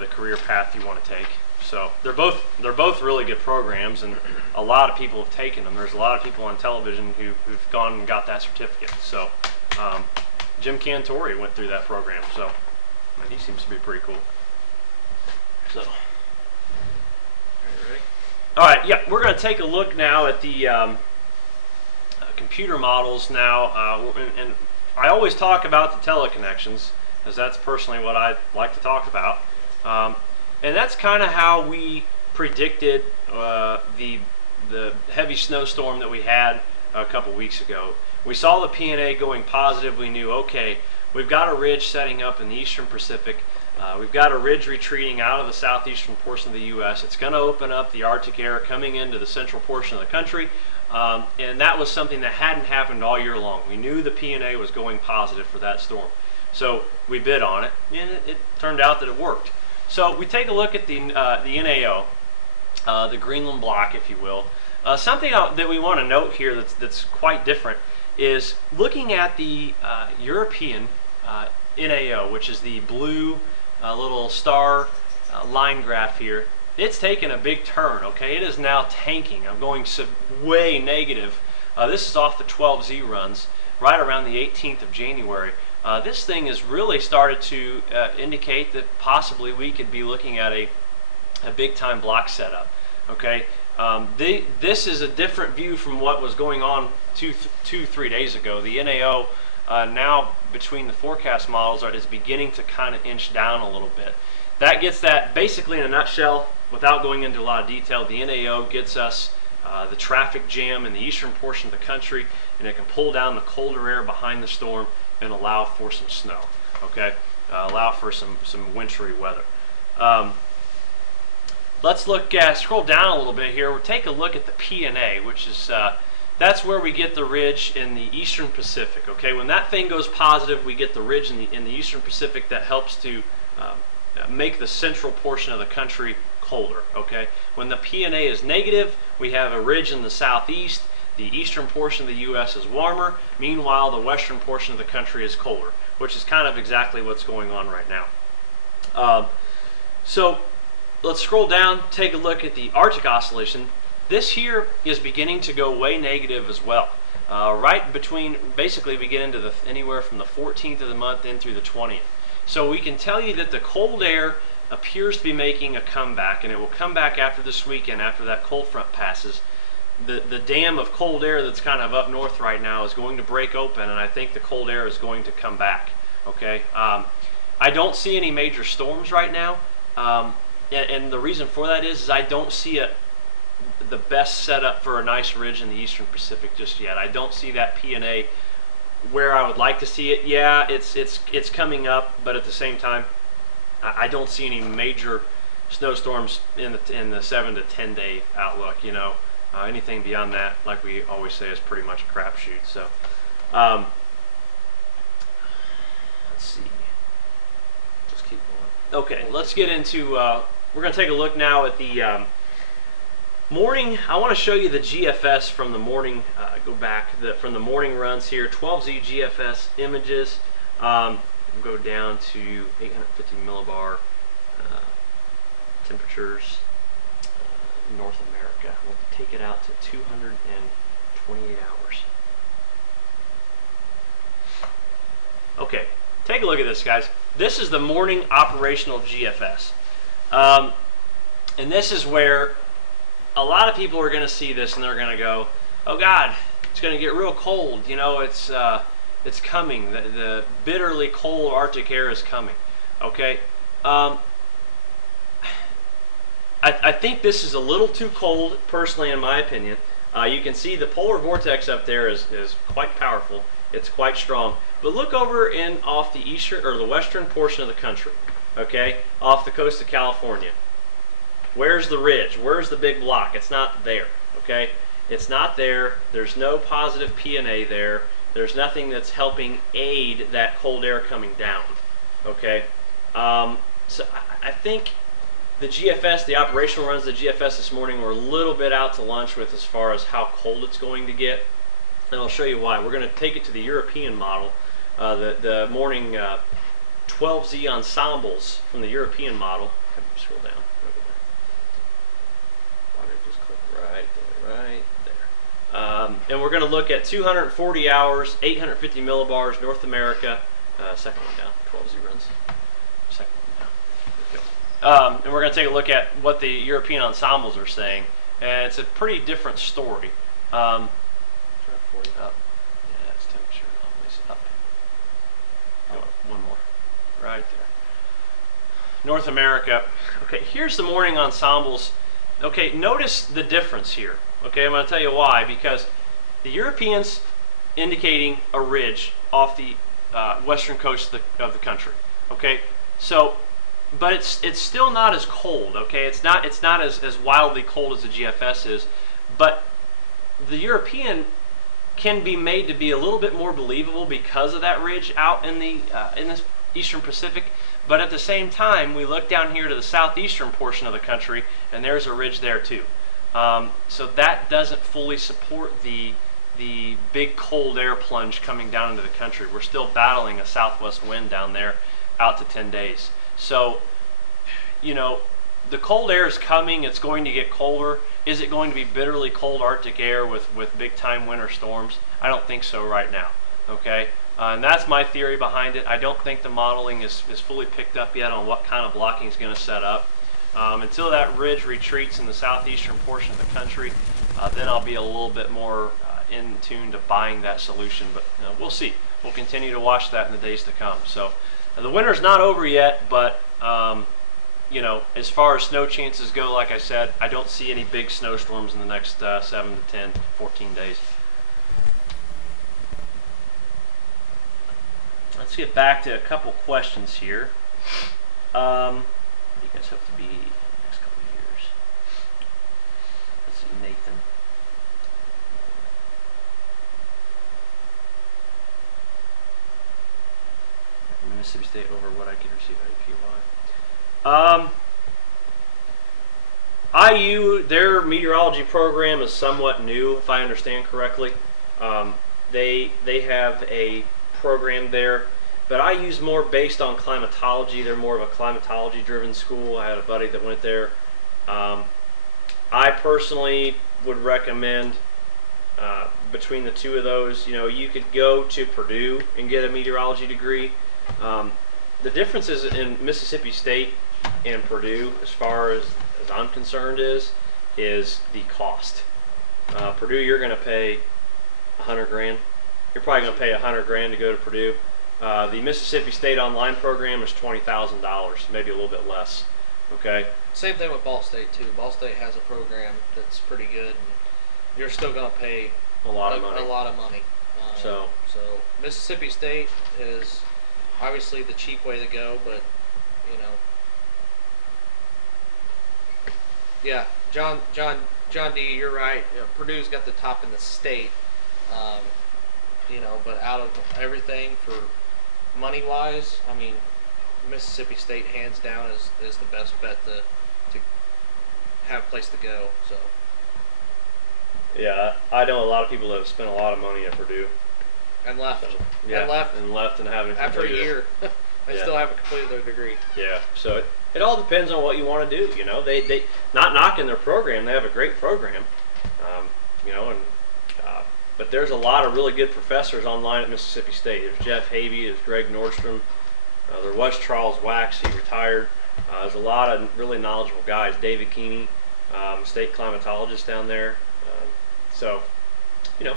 the career path you want to take. So they're both really good programs, and a lot of people have taken them. There's a lot of people on television who've gone and got that certificate. So Jim Cantori went through that program, so he seems to be pretty cool. So, Are you ready? all right, yeah, we're going to take a look now at the computer models now, and I always talk about the teleconnections, because that's personally what I like to talk about. And that's kind of how we predicted the heavy snowstorm that we had a couple weeks ago. We saw the PNA going positive. We knew, okay, we've got a ridge setting up in the eastern Pacific. We've got a ridge retreating out of the southeastern portion of the U.S. It's going to open up the Arctic air coming into the central portion of the country. And that was something that hadn't happened all year long. We knew the PNA was going positive for that storm. So we bid on it, and it turned out that it worked. So we take a look at the NAO, the Greenland block, if you will. Something that we want to note here that's quite different is looking at the European NAO, which is the blue little star line graph here. It's taken a big turn, okay? It is now tanking. I'm going way negative. This is off the 12Z runs, right around the 18th of January. This thing has really started to indicate that possibly we could be looking at a big-time block setup. Okay, this is a different view from what was going on 3 days ago. The NAO now between the forecast models is beginning to kind of inch down a little bit. That gets that basically in a nutshell. Without going into a lot of detail, the NAO gets us the traffic jam in the eastern portion of the country, and it can pull down the colder air behind the storm and allow for some snow, okay? Allow for some wintry weather. Let's scroll down a little bit here. We'll take a look at the PNA, which is, that's where we get the ridge in the eastern Pacific, okay? When that thing goes positive, we get the ridge in the eastern Pacific that helps to make the central portion of the country colder, okay? When the PNA is negative, we have a ridge in the southeast. The eastern portion of the U.S. is warmer. Meanwhile, the western portion of the country is colder, which is kind of exactly what's going on right now. So let's scroll down, take a look at the Arctic oscillation. This here is beginning to go way negative as well. Right between, basically we get into anywhere from the 14th of the month in through the 20th. So we can tell you that the cold air appears to be making a comeback, and it will come back after this weekend, after that cold front passes. The dam of cold air that's kind of up north right now is going to break open, and I think the cold air is going to come back. Okay, I don't see any major storms right now, and the reason for that is I don't see the best setup for a nice ridge in the eastern Pacific just yet. I don't see that PNA where I would like to see it. Yeah, it's coming up, but at the same time, I don't see any major snowstorms in the 7 to 10 day outlook. You know. Anything beyond that, like we always say, is pretty much a crapshoot. So Okay, let's get into, we're going to take a look now at the morning. I want to show you the GFS from the morning, go back, from the morning runs here, 12Z GFS images. We'll go down to 850 millibar temperatures, North America. We'll take it out to 228 hours. Okay, take a look at this, guys. This is the morning operational GFS. And this is where a lot of people are going to see this and they're going to go, oh God, it's going to get real cold. You know, it's coming. The bitterly cold Arctic air is coming. Okay. I think this is a little too cold, personally, in my opinion. You can see the polar vortex up there is quite powerful. It's quite strong. But look over in off the eastern or the western portion of the country. Okay, off the coast of California. Where's the ridge? Where's the big block? It's not there, okay? It's not there. There's no positive PNA there. There's nothing that's helping aid that cold air coming down, okay? So I think the GFS, the operational runs of the GFS this morning were a little bit out to lunch with as far as how cold it's going to get. And I'll show you why. We're going to take it to the European model, the morning 12Z ensembles from the European model. Scroll down. Right there. And we're going to look at 240 hours, 850 millibars, North America. Second one down, 12Z runs. Second one down. And we're going to take a look at what the European ensembles are saying. And it's a pretty different story. Up. Yeah, that's temperature anomalies. Up. Oh, one more. Right there. North America. Okay, here's the morning ensembles. Okay, notice the difference here. Okay, I'm going to tell you why. Because the Europeans indicating a ridge off the western coast of the country. Okay, so, but it's still not as cold. Okay, it's not as wildly cold as the GFS is, but the European can be made to be a little bit more believable because of that ridge out in the eastern Pacific. But at the same time, we look down here to the southeastern portion of the country, and there's a ridge there too. So that doesn't fully support the big cold air plunge coming down into the country. We're still battling a southwest wind down there out to 10 days. So, you know, the cold air is coming. It's going to get colder. Is it going to be bitterly cold Arctic air with big time winter storms? I don't think so right now. Okay, and that's my theory behind it. I don't think the modeling is fully picked up yet on what kind of blocking is going to set up. Until that ridge retreats in the southeastern portion of the country, then I'll be a little bit more in tune to buying that solution. But we'll see. We'll continue to watch that in the days to come. So the winter's not over yet, but you know, as far as snow chances go, like I said, I don't see any big snowstorms in the next 7 to 10, 14 days. Let's get back to a couple questions here. What do you guys hope to be in the next couple of years? Let's see, Nathan. Mississippi State over what I could receive at APY. IU, their meteorology program is somewhat new, if I understand correctly. They have a program there, but IU's more based on climatology. They're more of a climatology-driven school. I had a buddy that went there. I personally would recommend between the two of those, you know, you could go to Purdue and get a meteorology degree. The differences in Mississippi State and Purdue, as far as I'm concerned, is the cost. Purdue, you're going to pay $100 grand. You're probably going to pay $100 grand to go to Purdue. The Mississippi State online program is $20,000, maybe a little bit less. Okay. Same thing with Ball State too. Ball State has a program that's pretty good, and you're still going to pay a lot of money. A lot of money. So Mississippi State is obviously the cheap way to go, but you know, yeah, John D, you're right. You know, Purdue's got the top in the state. You know, but out of everything for money wise, I mean, Mississippi State, hands down, is the best bet to have a place to go. So Yeah, I know a lot of people that have spent a lot of money at Purdue. and left, Yeah, and left and haven't after a completed it. year, they Yeah. still haven't completed their degree. Yeah, so it all depends on what you want to do. You know, they not knocking their program. They have a great program. You know, and but there's a lot of really good professors online at Mississippi State. There's Jeff Havey, there's Greg Nordstrom, there was Charles Wax. He retired. There's a lot of really knowledgeable guys. David Keeney, state climatologist down there. So, you know.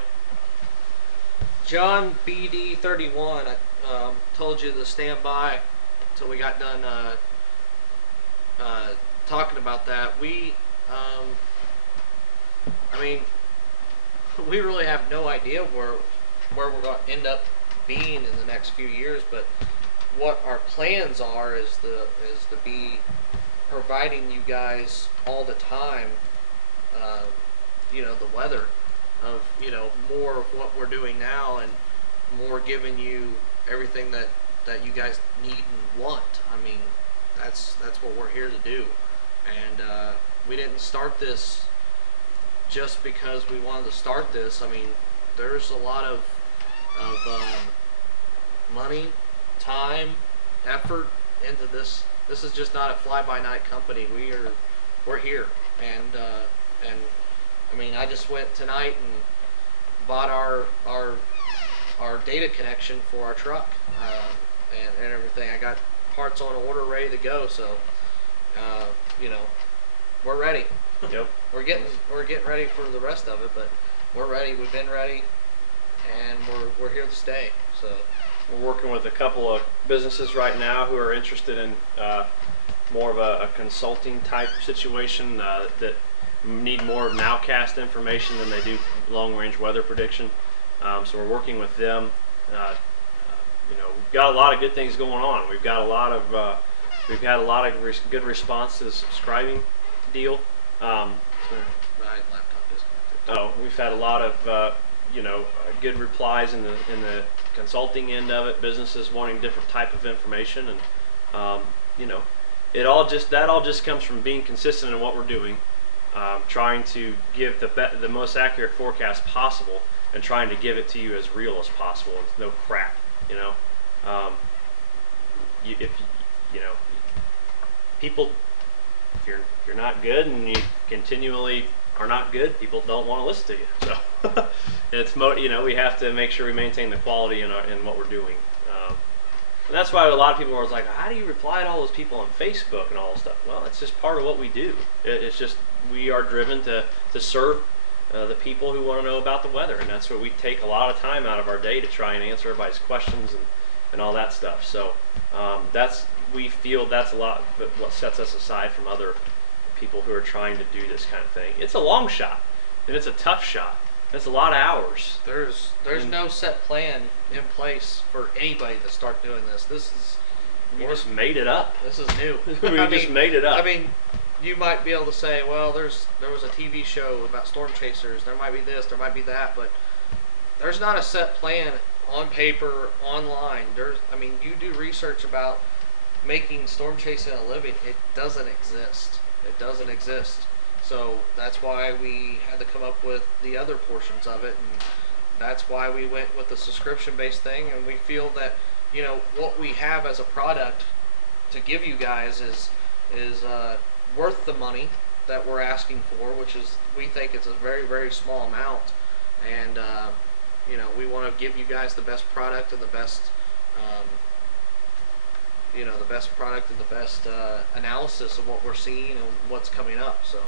John BD31, I told you to stand by until we got done talking about that. We, I mean, we really have no idea where we're going to end up being in the next few years, but what our plans are is to be providing you guys all the time, you know, the weather of, you know, more of what we're doing now and more giving you everything that you guys need and want. I mean, that's what we're here to do. And we didn't start this just because we wanted to start this. I mean, there's a lot of money, time, effort into this. This is just not a fly-by-night company. We're here, and I mean, I just went tonight and bought our data connection for our truck and everything. I got parts on order, ready to go. So you know, we're ready. Yep. We're getting ready for the rest of it, but we're ready. We've been ready, and we're here to stay. So We're working with a couple of businesses right now who are interested in more of a consulting type situation that need more nowcast information than they do long range weather prediction. So we're working with them. You know, we've got a lot of good things going on. We've got a lot of we've had a lot of good response to the subscribing deal. my laptop disconnected. We've had a lot of you know, good replies in the consulting end of it. Businesses wanting different type of information, and you know, that all just comes from being consistent in what we're doing, trying to give the most accurate forecast possible, and trying to give it to you as real as possible. It's no crap, you know. If you know, people, if you're not good and you continually are not good, people don't want to listen to you. So it's you know, we have to make sure we maintain the quality in what we're doing. And that's why a lot of people are like, how do you reply to all those people on Facebook and all this stuff? Well, it's just part of what we do. It's just we are driven to serve the people who want to know about the weather, and that's what we take a lot of time out of our day to try and answer everybody's questions and all that stuff. So we feel that's a lot of what sets us aside from other people who are trying to do this kind of thing. It's a long shot, and it's a tough shot. It's a lot of hours. There's no set plan in place for anybody to start doing this. We just made it up. This is new. We just made it up. I mean, you might be able to say, well, there was a TV show about storm chasers. There might be this, there might be that, but there's not a set plan on paper, online. I mean, you do research about making storm chasing a living. It doesn't exist. It doesn't exist. So that's why we had to come up with the other portions of it, and that's why we went with the subscription-based thing. And we feel that, you know, what we have as a product to give you guys is worth the money that we're asking for, which is, we think it's a very, very small amount. And you know, we want to give you guys the best product and the best you know, the best product and the best analysis of what we're seeing and what's coming up. So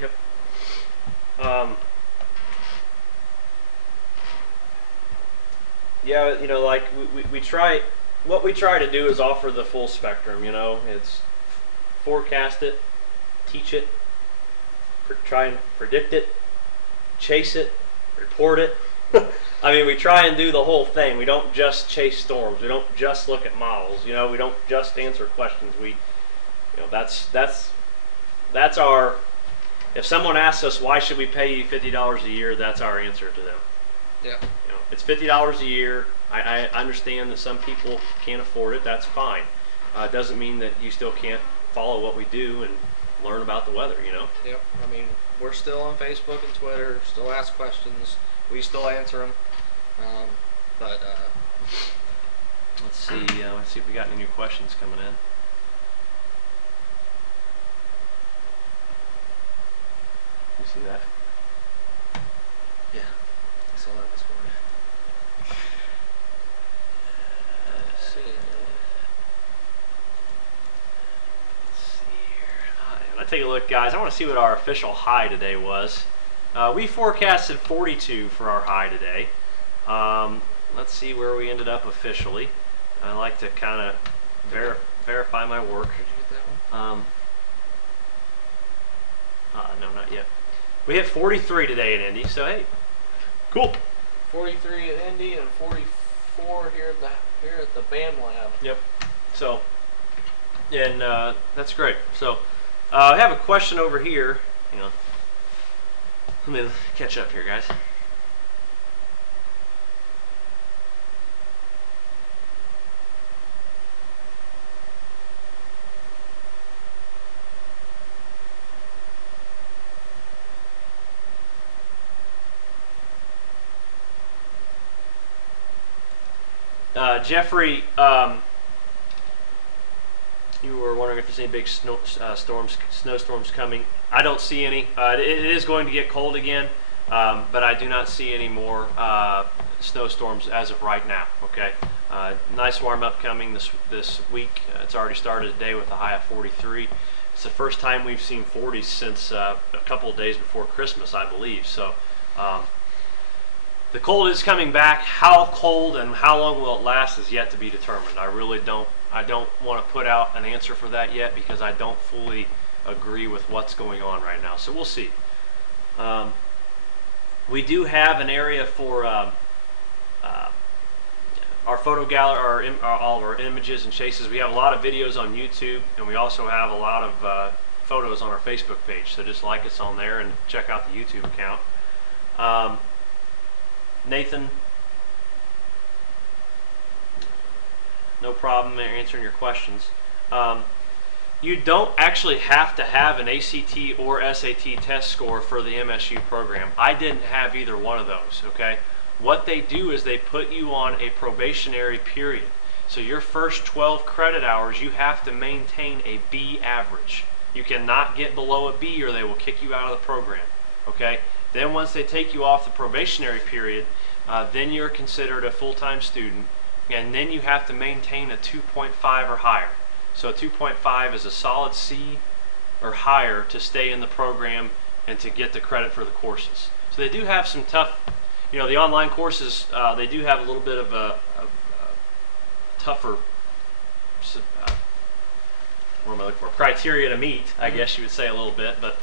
yep. Yeah, you know, like we try. What we try to do is offer the full spectrum. You know, it's forecast it, teach it, try and predict it, chase it, report it. I mean, we try and do the whole thing. We don't just chase storms. We don't just look at models. You know, we don't just answer questions. We, you know, that's our. If someone asks us why should we pay you $50 a year, that's our answer to them. yeah, You know, it's $50 a year. I understand that some people can't afford it. That's fine. Doesn't mean that you still can't follow what we do and learn about the weather, you know? Yep. I mean, we're still on Facebook and Twitter. Still ask questions. We still answer them. But Let's see if we got any new questions coming in. You see that? yeah, I saw that this morning. Let's see here. Let's take a look, guys. I want to see what our official high today was. We forecasted 42 for our high today. Let's see where we ended up officially. I like to kind of verify my work. Did you get that one? No, not yet. We hit 43 today in Indy, so hey, cool. 43 at Indy and 44 here at the BAM lab. Yep. So, and that's great. So, I have a question over here. Hang on. Let me catch up here, guys. Jeffrey, you were wondering if there's any big snowstorms coming. I don't see any. It is going to get cold again, but I do not see any more snowstorms as of right now. Okay, nice warm up coming this week. It's already started today with a high of 43. It's the first time we've seen 40s since a couple of days before Christmas, I believe. So. The cold is coming back. How cold and how long will it last is yet to be determined. I don't want to put out an answer for that yet because I don't fully agree with what's going on right now. So we'll see. We do have an area for our photo gallery, all of our images and chases. We have a lot of videos on YouTube, and we also have a lot of photos on our Facebook page. So just like us on there and check out the YouTube account. Nathan, no problem answering your questions. You don't actually have to have an ACT or SAT test score for the MSU program. I didn't have either one of those, okay? What they do is they put you on a probationary period. So your first 12 credit hours, you have to maintain a B average. You cannot get below a B or they will kick you out of the program, okay? Then once they take you off the probationary period, then you're considered a full-time student, and then you have to maintain a 2.5 or higher. So a 2.5 is a solid C or higher to stay in the program and to get the credit for the courses. So they do have some tough, the online courses, they do have a little bit of a tougher, what am I looking for, criteria to meet, I guess you would say a little bit, but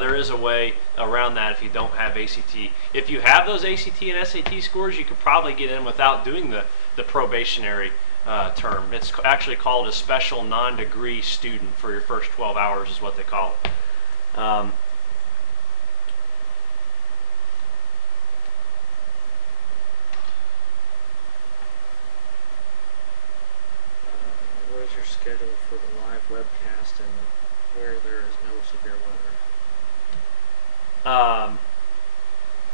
there is a way around that if you don't have ACT. If you have those ACT and SAT scores, you could probably get in without doing the probationary term. It's actually called a special non-degree student for your first 12 hours is what they call it. What is your schedule for the live webcast and where there is no severe weather?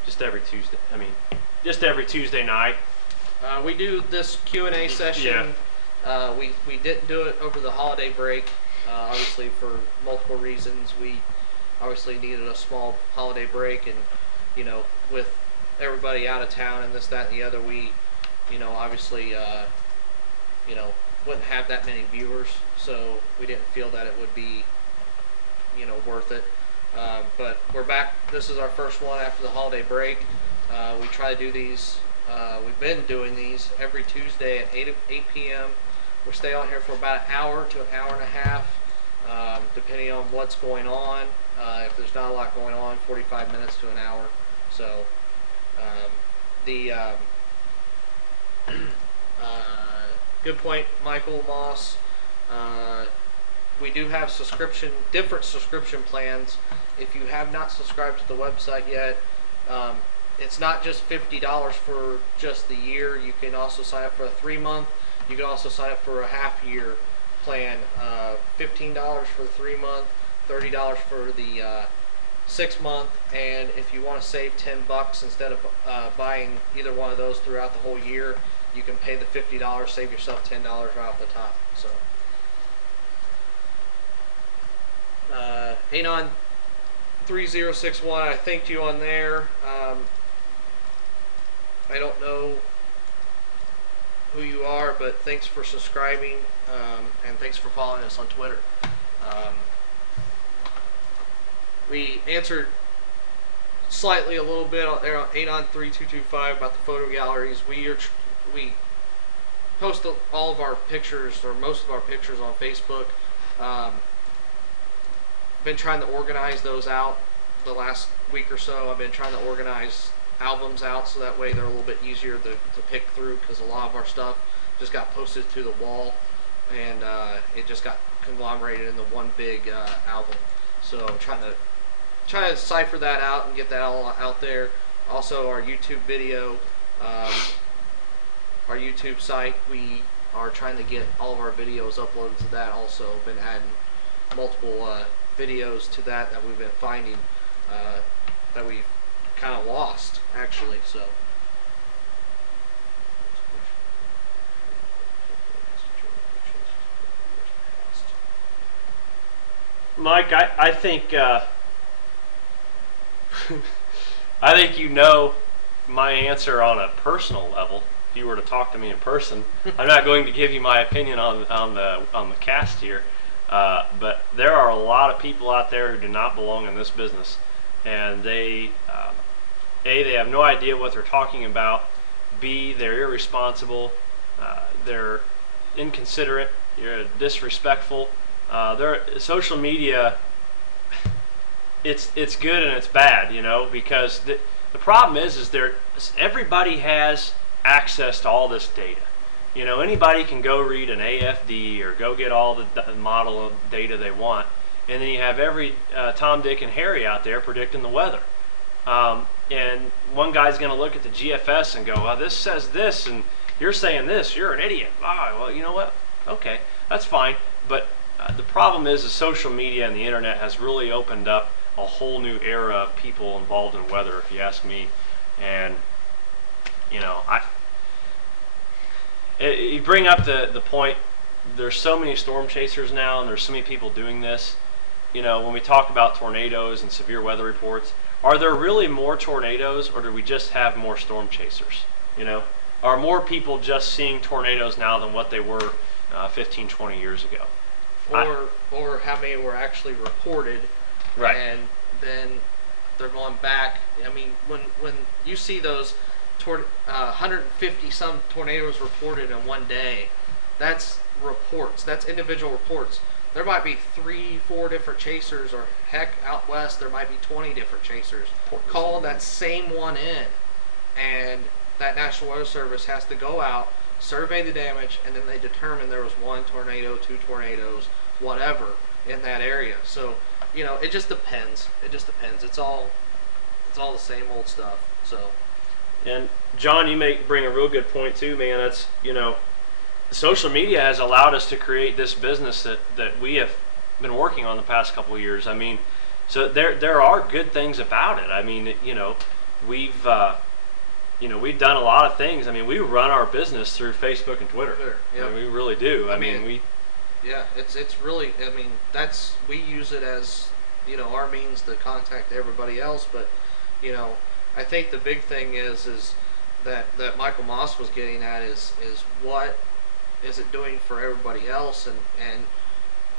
Just every Tuesday. Just every Tuesday night. We do this Q&A session. Yeah. We didn't do it over the holiday break, obviously for multiple reasons. We obviously needed a small holiday break, and with everybody out of town and this, that, and the other, we, obviously, wouldn't have that many viewers, so we didn't feel that it would be, worth it. But we're back. This is our first one after the holiday break. We try to do these. We've been doing these every Tuesday at 8 p.m. We stay on here for about an hour to an hour and a half, depending on what's going on. If there's not a lot going on, 45 minutes to an hour. So good point, Michael Moss. We do have different subscription plans. If you have not subscribed to the website yet, it's not just $50 for just the year. You can also sign up for a 3-month. You can also sign up for a half-year plan. $15 for the 3-month, $30 for the 6-month, and if you want to save $10 instead of buying either one of those throughout the whole year, you can pay the $50, save yourself $10 right off the top. So, Anon 3061, I thanked you on there. I don't know who you are, but thanks for subscribing, and thanks for following us on Twitter. We answered slightly a little bit on there on Anon 3225 about the photo galleries. We post all of our pictures, or most of our pictures, on Facebook. Been trying to organize those out the last week or so. I've been trying to organize albums out so that way they're a little bit easier to pick through, because a lot of our stuff just got posted to the wall, and it just got conglomerated into one big album. So trying to cipher that out and get that all out there. Also, our YouTube video, our YouTube site, we are trying to get all of our videos uploaded to that. Also been adding multiple videos to that we've been finding that we've kind of lost, actually. So Mike, I think I think you know my answer on a personal level. If you were to talk to me in person, I'm not going to give you my opinion on the cast here, but there are a lot of people out there who do not belong in this business, and they have no idea what they're talking about. B, they're irresponsible. They're inconsiderate. You're disrespectful. Social media. It's good and it's bad, you know, because the problem is everybody has access to all this data. You know, anybody can go read an AFD or go get all the model of data they want, and then you have every Tom, Dick, and Harry out there predicting the weather. And one guy's going to look at the GFS and go, well, this says this, and you're saying this, you're an idiot. Ah, well, you know what? Okay, that's fine. But the problem is social media and the internet has really opened up a whole new era of people involved in weather, if you ask me. And you know, you bring up the point. There's so many storm chasers now, and there's so many people doing this. You know, when we talk about tornadoes and severe weather reports, are there really more tornadoes, or do we just have more storm chasers? You know, are more people just seeing tornadoes now than what they were 15, 20 years ago? Or how many were actually reported? Right. And then they're going back. I mean, when you see those 150 some tornadoes reported in one day, that's reports. That's individual reports. There might be 3-4 different chasers, or heck, out west there might be 20 different chasers calling that same one in, and that National Weather Service has to go out, survey the damage, and then they determine there was 1 tornado, 2 tornadoes, whatever in that area. So, you know, it just depends. It just depends. It's all the same old stuff. So, and John, you may bring a real good point too, man. That's, you know, social media has allowed us to create this business that we have been working on the past couple of years. I mean, so there are good things about it. I mean, you know, we've done a lot of things. I mean, we run our business through Facebook and Twitter. Yep. I mean, we really do. I mean, yeah, it's really, I mean, we use it as, you know, our means to contact everybody else. But, you know, I think the big thing is that Michael Moss was getting at is what is it doing for everybody else? And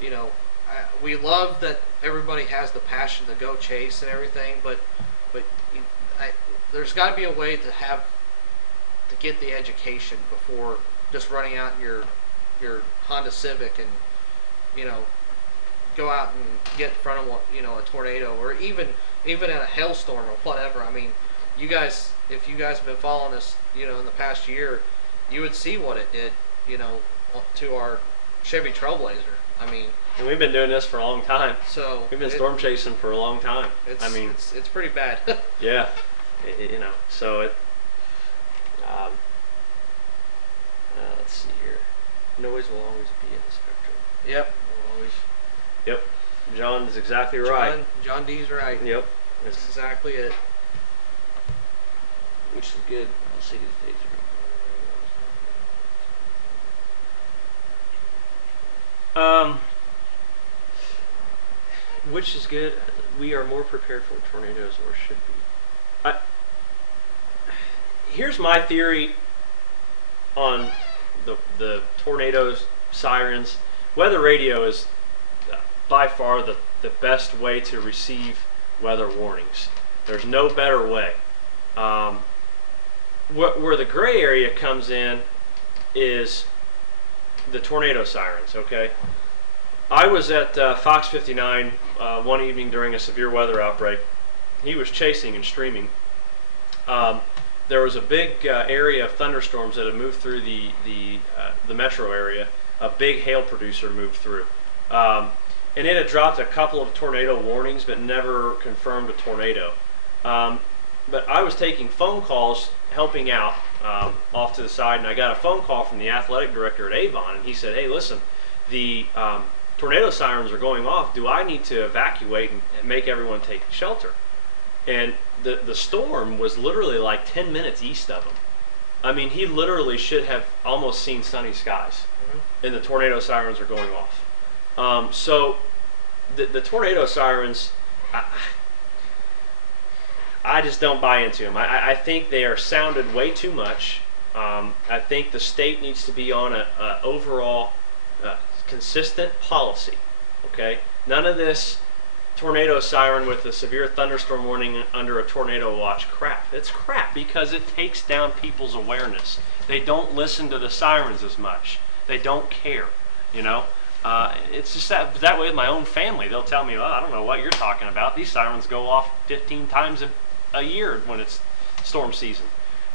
you know, we love that everybody has the passion to go chase and everything, but there's got to be a way to get the education before just running out in your Honda Civic and, you know, go out and get in front of, you know, a tornado, or even in a hailstorm or whatever. I mean, you guys, if you guys have been following us, you know, in the past year, you would see what it did, you know, to our Chevy Trailblazer. I mean, and we've been doing this for a long time. So we've been storm chasing for a long time. It's pretty bad. Yeah. You know, so it. Um, let's see here. Noise will always be in the spectrum. Yep. Will always. Yep. John is exactly right. John D's right. Yep. That's exactly it. Which is good. I'll see these days which is good. We are more prepared for tornadoes, or should be. Here's my theory on the tornadoes, sirens. Weather radio is by far the best way to receive weather warnings. There's no better way. Where the gray area comes in is the tornado sirens, okay? I was at Fox 59 one evening during a severe weather outbreak. He was chasing and streaming. There was a big area of thunderstorms that had moved through the metro area. A big hail producer moved through. And it had dropped a couple of tornado warnings, but never confirmed a tornado. But I was taking phone calls, helping out off to the side, and I got a phone call from the athletic director at Avon, and he said, "Hey, listen, the tornado sirens are going off. Do I need to evacuate and make everyone take shelter?" And the storm was literally like 10 minutes east of him. I mean, he literally should have almost seen sunny skies, and the tornado sirens are going off. So the tornado sirens, I just don't buy into them. I think they are sounded way too much. I think the state needs to be on a overall consistent policy. Okay, none of this tornado siren with a severe thunderstorm warning under a tornado watch crap. It's crap because it takes down people's awareness. They don't listen to the sirens as much. They don't care. You know, it's just that way with my own family. They'll tell me, "Well, I don't know what you're talking about. These sirens go off 15 times a year when it's storm season."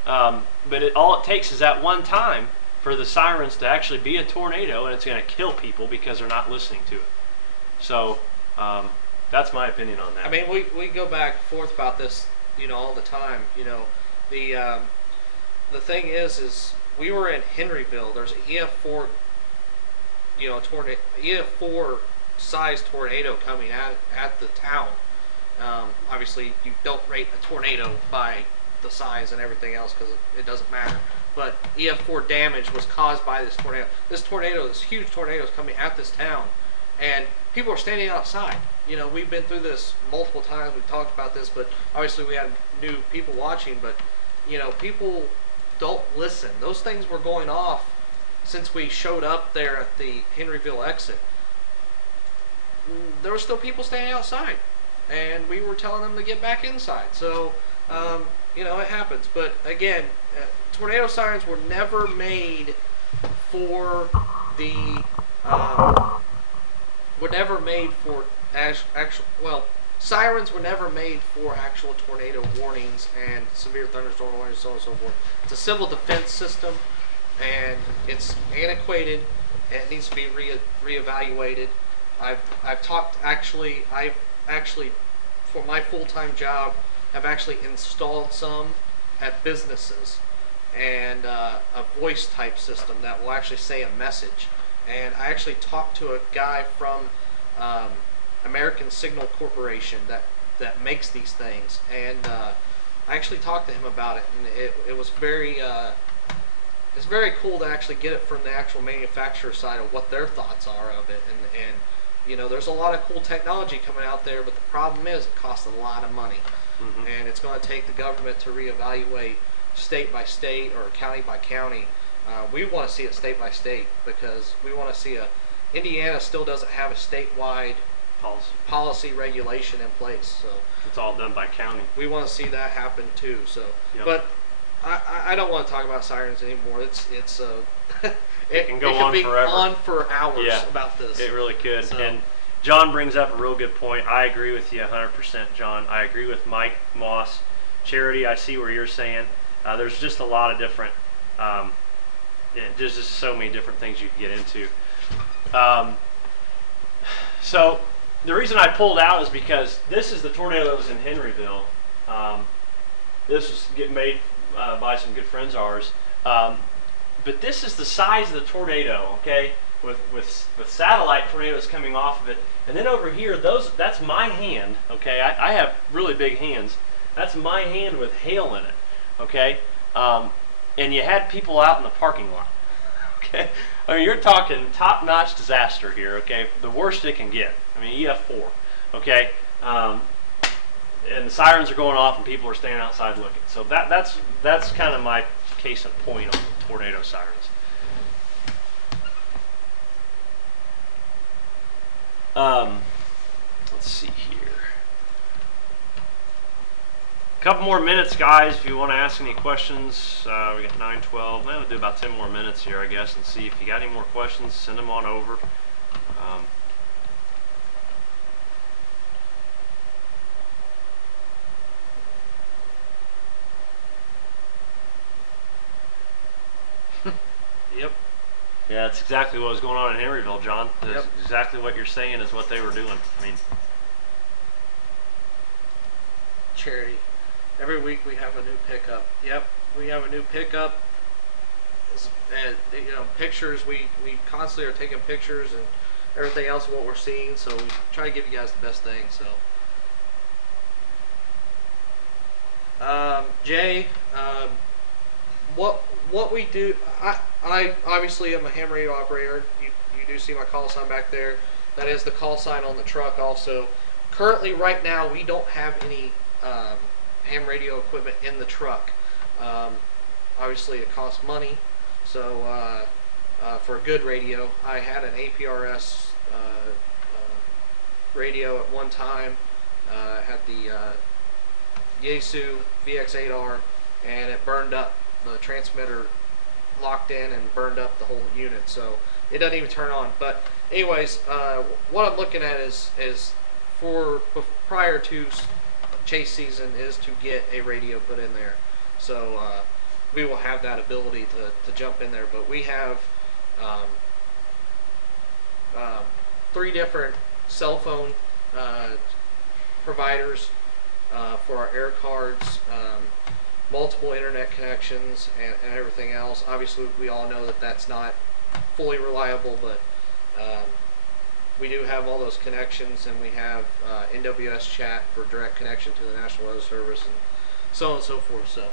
But all it takes is that one time for the sirens to actually be a tornado, and it's going to kill people because they're not listening to it. So that's my opinion on that. I mean, we go back and forth about this, you know, all the time. You know, the thing is we were in Henryville. There's an EF4, you know, EF4 size tornado coming at the town. Obviously, you don't rate a tornado by the size and everything else because it doesn't matter. But EF4 damage was caused by this tornado. This huge tornado is coming at this town, and people are standing outside. You know, we've been through this multiple times. We've talked about this, but obviously we had new people watching. But you know, people don't listen. Those things were going off since we showed up there at the Henryville exit. There were still people standing outside, and we were telling them to get back inside. So, you know, it happens. But again, tornado sirens were never made for the, sirens were never made for actual tornado warnings and severe thunderstorm warnings, so on and so forth. It's a civil defense system, and it's antiquated, and it needs to be reevaluated. I've actually, for my full-time job, I've actually installed some at businesses, and a voice type system that will actually say a message. And I actually talked to a guy from American Signal Corporation that makes these things, and I actually talked to him about it, and it was it's very cool to actually get it from the actual manufacturer side of what their thoughts are of it. And you know, there's a lot of cool technology coming out there, but the problem is it costs a lot of money. And it's going to take the government to reevaluate state by state or county by county. We want to see it state by state because we want to see Indiana still doesn't have a statewide policy regulation in place. So it's all done by county. We want to see that happen too. So, Yep. But I don't want to talk about sirens anymore. It can go it on could be forever. on for hours Yeah. about this. It really could. So- And John brings up a real good point. I agree with you 100%, John. I agree with Mike Moss. Charity, I see where you're saying. There's just a lot of different, there's just so many different things you can get into. So the reason I pulled out is because this is the tornado that was in Henryville. This was getting made by some good friends of ours. But this is the size of the tornado, okay? With satellite tornadoes coming off of it. And then over here, that's my hand, okay? I have really big hands. That's my hand with hail in it, okay? And you had people out in the parking lot, okay? I mean, you're talking top-notch disaster here, okay? The worst it can get. I mean, EF4, okay? And the sirens are going off and people are standing outside looking. So that's kind of my case in point on tornado sirens. Let's see here. A couple more minutes, guys, if you want to ask any questions. We got 9:12. We'll do about 10 more minutes here, I guess, and see if you got any more questions, send them on over. Yep. Yeah, that's exactly what was going on in Henryville, John. That's Yep. exactly what you're saying is what they were doing. I mean, Charity. Every week we have a new pickup. Yep, we have a new pickup. And pictures. We constantly are taking pictures and everything else of what we're seeing. So we try to give you guys the best thing. So, Jay, what we do? I obviously am a ham radio operator. You do see my call sign back there. That is the call sign on the truck. Also, currently right now we don't have any ham radio equipment in the truck. Obviously it costs money, so for a good radio, I had an APRS radio at one time. I had the Yaesu VX8R, and it burned up. The transmitter locked in and burned up the whole unit, so it doesn't even turn on. But anyways, what I'm looking at is for prior to chase season is to get a radio put in there. So we will have that ability to jump in there. But we have 3 different cell phone providers for our air cards, multiple internet connections, and everything else. Obviously, we all know that that's not fully reliable, but we do have all those connections, and we have NWS chat for direct connection to the National Weather Service, and so on and so forth. So.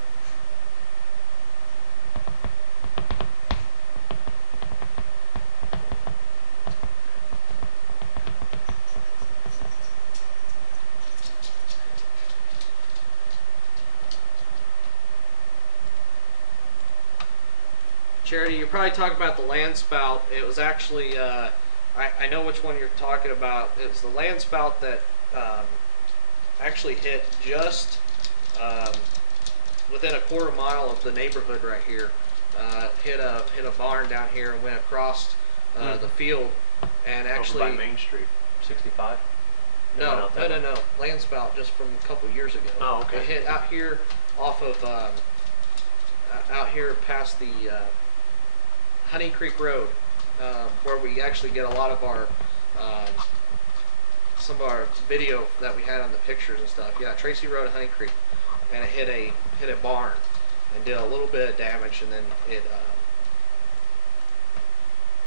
Charity, you're probably talking about the land spout. It was actually, I know which one you're talking about. It was the land spout that actually hit just within a quarter mile of the neighborhood right here. Hit a barn down here and went across the field, and actually over by Main Street, 65. No. Land spout just from a couple years ago. Oh, okay. It hit out here off of out here past the Honey Creek Road, where we actually get a lot of our some of our video that we had on the pictures and stuff. Yeah, Tracy Road, Honey Creek, and it hit a barn and did a little bit of damage, and then it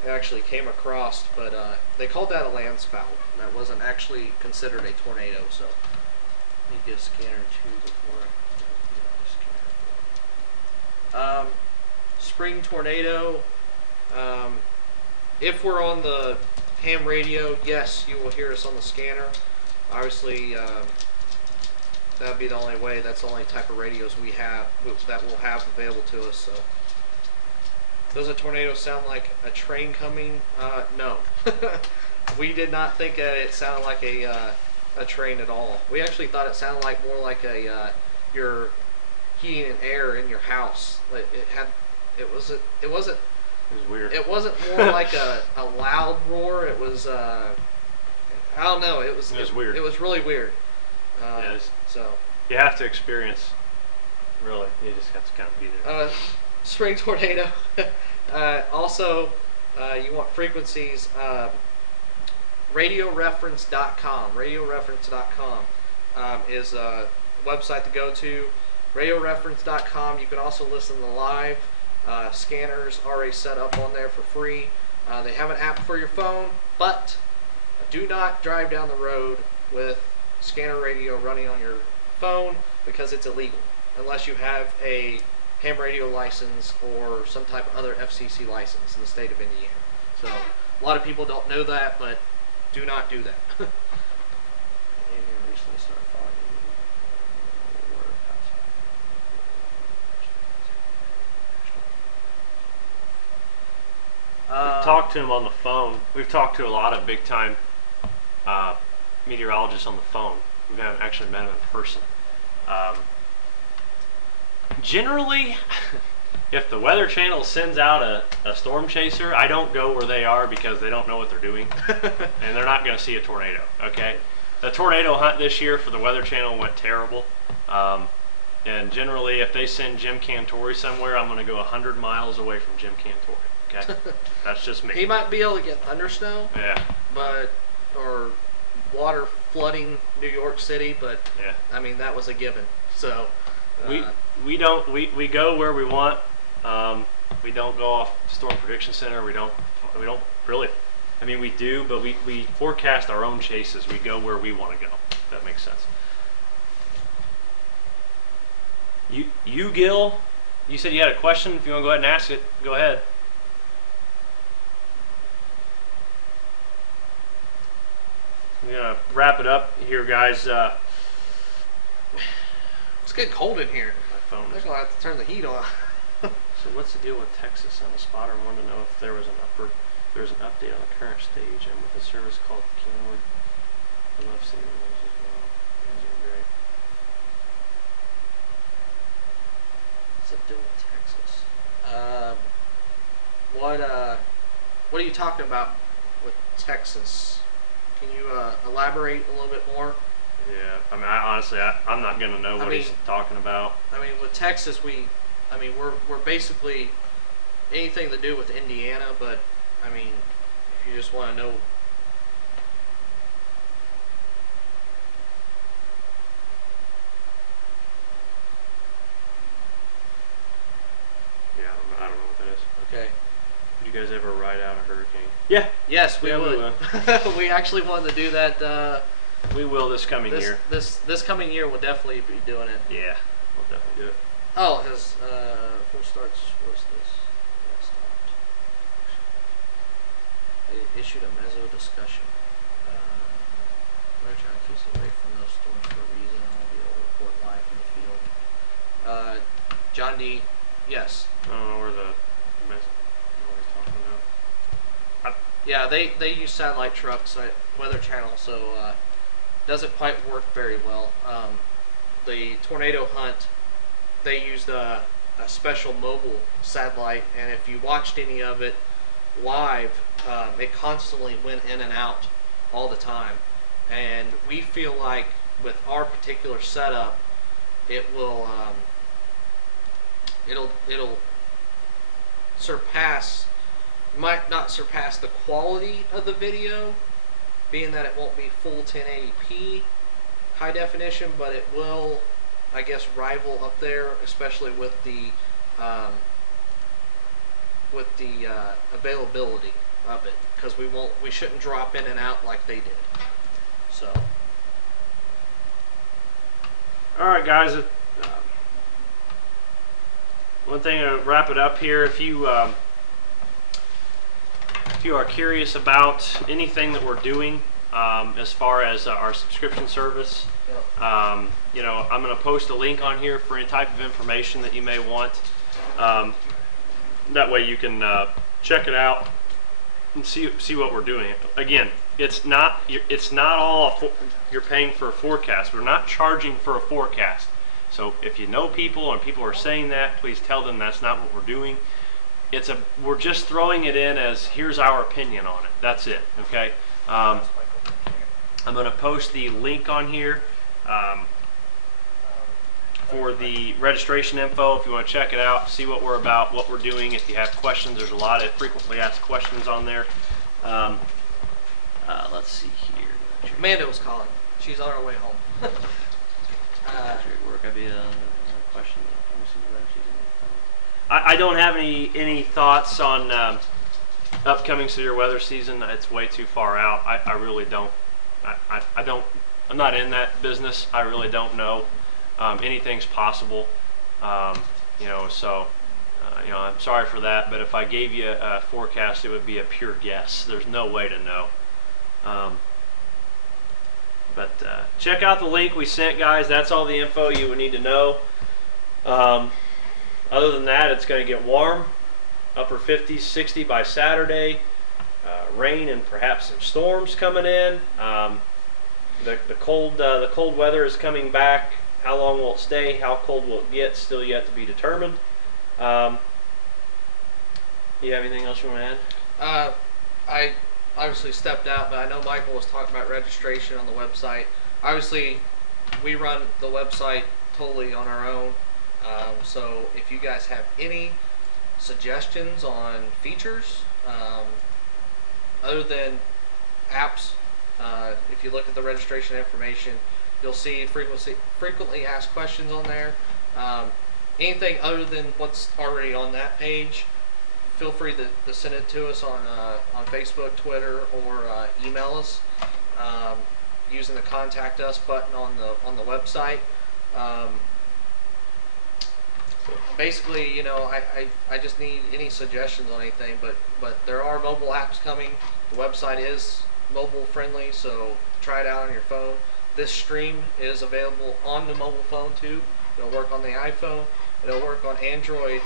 actually came across. But they called that a land spout. That wasn't actually considered a tornado. So let me get a scanner too before I get a scanner. Spring tornado. If we're on the ham radio, yes, you will hear us on the scanner. Obviously, that would be the only way. That's the only type of radios we have that we'll have available to us. So, does a tornado sound like a train coming? No, we did not think that it sounded like a train at all. We actually thought it sounded like more like a your heating and air in your house. It wasn't. It was weird. It wasn't more like a loud roar. It was I don't know. It was weird. It was really weird. So you have to experience. Really, you just have to kind of be there. Spring tornado. Also, you want frequencies. RadioReference.com. RadioReference.com is a website to go to. RadioReference.com. You can also listen to live. Scanners already set up on there for free. They have an app for your phone, but do not drive down the road with scanner radio running on your phone because it's illegal unless you have a ham radio license or some type of other FCC license in the state of Indiana. So a lot of people don't know that, but do not do that. We've talked to him on the phone. We've talked to a lot of big time meteorologists on the phone. We haven't actually met them in person. Generally, if the Weather Channel sends out a storm chaser, I don't go where they are because they don't know what they're doing, and they're not going to see a tornado. Okay, the tornado hunt this year for the Weather Channel went terrible, and generally, if they send Jim Cantori somewhere, I'm going to go 100 miles away from Jim Cantori. Okay, that's just me. He might be able to get thundersnow, Yeah, or water flooding New York City, but yeah. I mean that was a given. So We go where we want. We don't go off Storm Prediction Center. We don't really. I mean, we do, but we forecast our own chases. We go where we want to go. If that makes sense. You Gil, you said you had a question. If you want to go ahead and ask it, go ahead. We're gonna wrap it up here, guys. it's getting cold in here. My phone I'm is. gonna have to turn the heat on. So what's the deal with Texas on the spotter? I wanted to know if there was an update on the current stage and with a service called Kenwood. I love seeing those as well. Those are great. What's the deal with Texas? What are you talking about with Texas? Can you elaborate a little bit more? Yeah, I mean, I'm not gonna know what he's talking about. I mean, with Texas, we're basically anything to do with Indiana, but I mean, if you just want to know. Yeah, I don't know what that is. Okay. Did you guys ever ride out a hurricane? Yeah. Yes, we Yeah, we would. We actually wanted to do that. We will this coming year. This coming year, we'll definitely be doing it. Yeah, we'll definitely do it. Oh, his full starts was this. Yeah, stopped. They issued a mezzo discussion. We're trying to keep us away from those storms for a reason. I'll be able to report live from the field. John D. Yes. I don't know where the what he's talking about. Yeah, they use satellite trucks at Weather Channel, so doesn't quite work very well. The tornado hunt, they used a special mobile satellite, and if you watched any of it live, it constantly went in and out all the time. And we feel like with our particular setup, it will it'll surpass, might not surpass the quality of the video, being that it won't be full 1080p high definition, but it will, I guess, rival up there, especially with the availability of it, because we shouldn't drop in and out like they did. So, All right, guys. One thing to wrap it up here, if you are curious about anything that we're doing as far as our subscription service, you know, I'm going to post a link on here for any type of information that you may want. That way you can check it out and see what we're doing. Again, it's not all you're paying for a forecast. We're not charging for a forecast. So if you know people and people are saying that, please tell them that's not what we're doing. We're just throwing it in as here's our opinion on it. That's it. Okay. I'm going to post the link on here for the registration info if you want to check it out, see what we're about, what we're doing. If you have questions, there's a lot of frequently asked questions on there. Let's see here. Amanda was calling. She's on her way home. Work idea. Question. I don't have any thoughts on upcoming severe weather season. It's way too far out. I really don't. I don't. I'm not in that business. I really don't know. Anything's possible. So I'm sorry for that. But if I gave you a forecast, it would be a pure guess. There's no way to know. But check out the link we sent, guys. That's all the info you would need to know. Other than that, it's going to get warm, upper 50s, 60 by Saturday. Rain and perhaps some storms coming in. The cold weather is coming back. How long will it stay? How cold will it get? Still yet to be determined. You have anything else you want to add? I obviously stepped out, but I know Michael was talking about registration on the website. Obviously, we run the website totally on our own. So if you guys have any suggestions on features, other than apps, if you look at the registration information, you'll see frequently asked questions on there. Anything other than what's already on that page, feel free to send it to us on Facebook, Twitter, or email us using the contact us button on the website. Basically, I just need any suggestions on anything, but there are mobile apps coming. The website is mobile friendly, so try it out on your phone. This stream is available on the mobile phone too. It'll work on the iPhone. It'll work on Android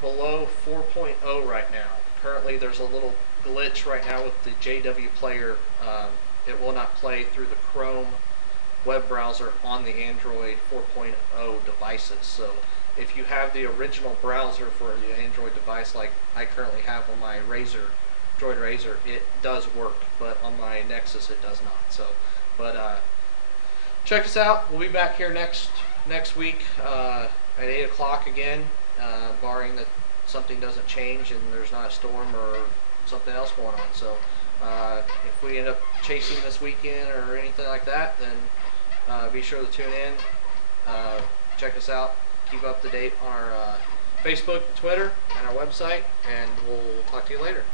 below 4.0 right now. Currently there's a little glitch right now with the JW player. It will not play through the Chrome web browser on the Android 4.0 devices. So if you have the original browser for the Android device like I currently have on my Droid Razr, it does work, but on my Nexus it does not. So, check us out. We'll be back here next week at 8 o'clock again, barring that something doesn't change and there's not a storm or something else going on. So if we end up chasing this weekend or anything like that, then be sure to tune in, check us out, keep up to date on our Facebook, Twitter, and our website, and we'll talk to you later.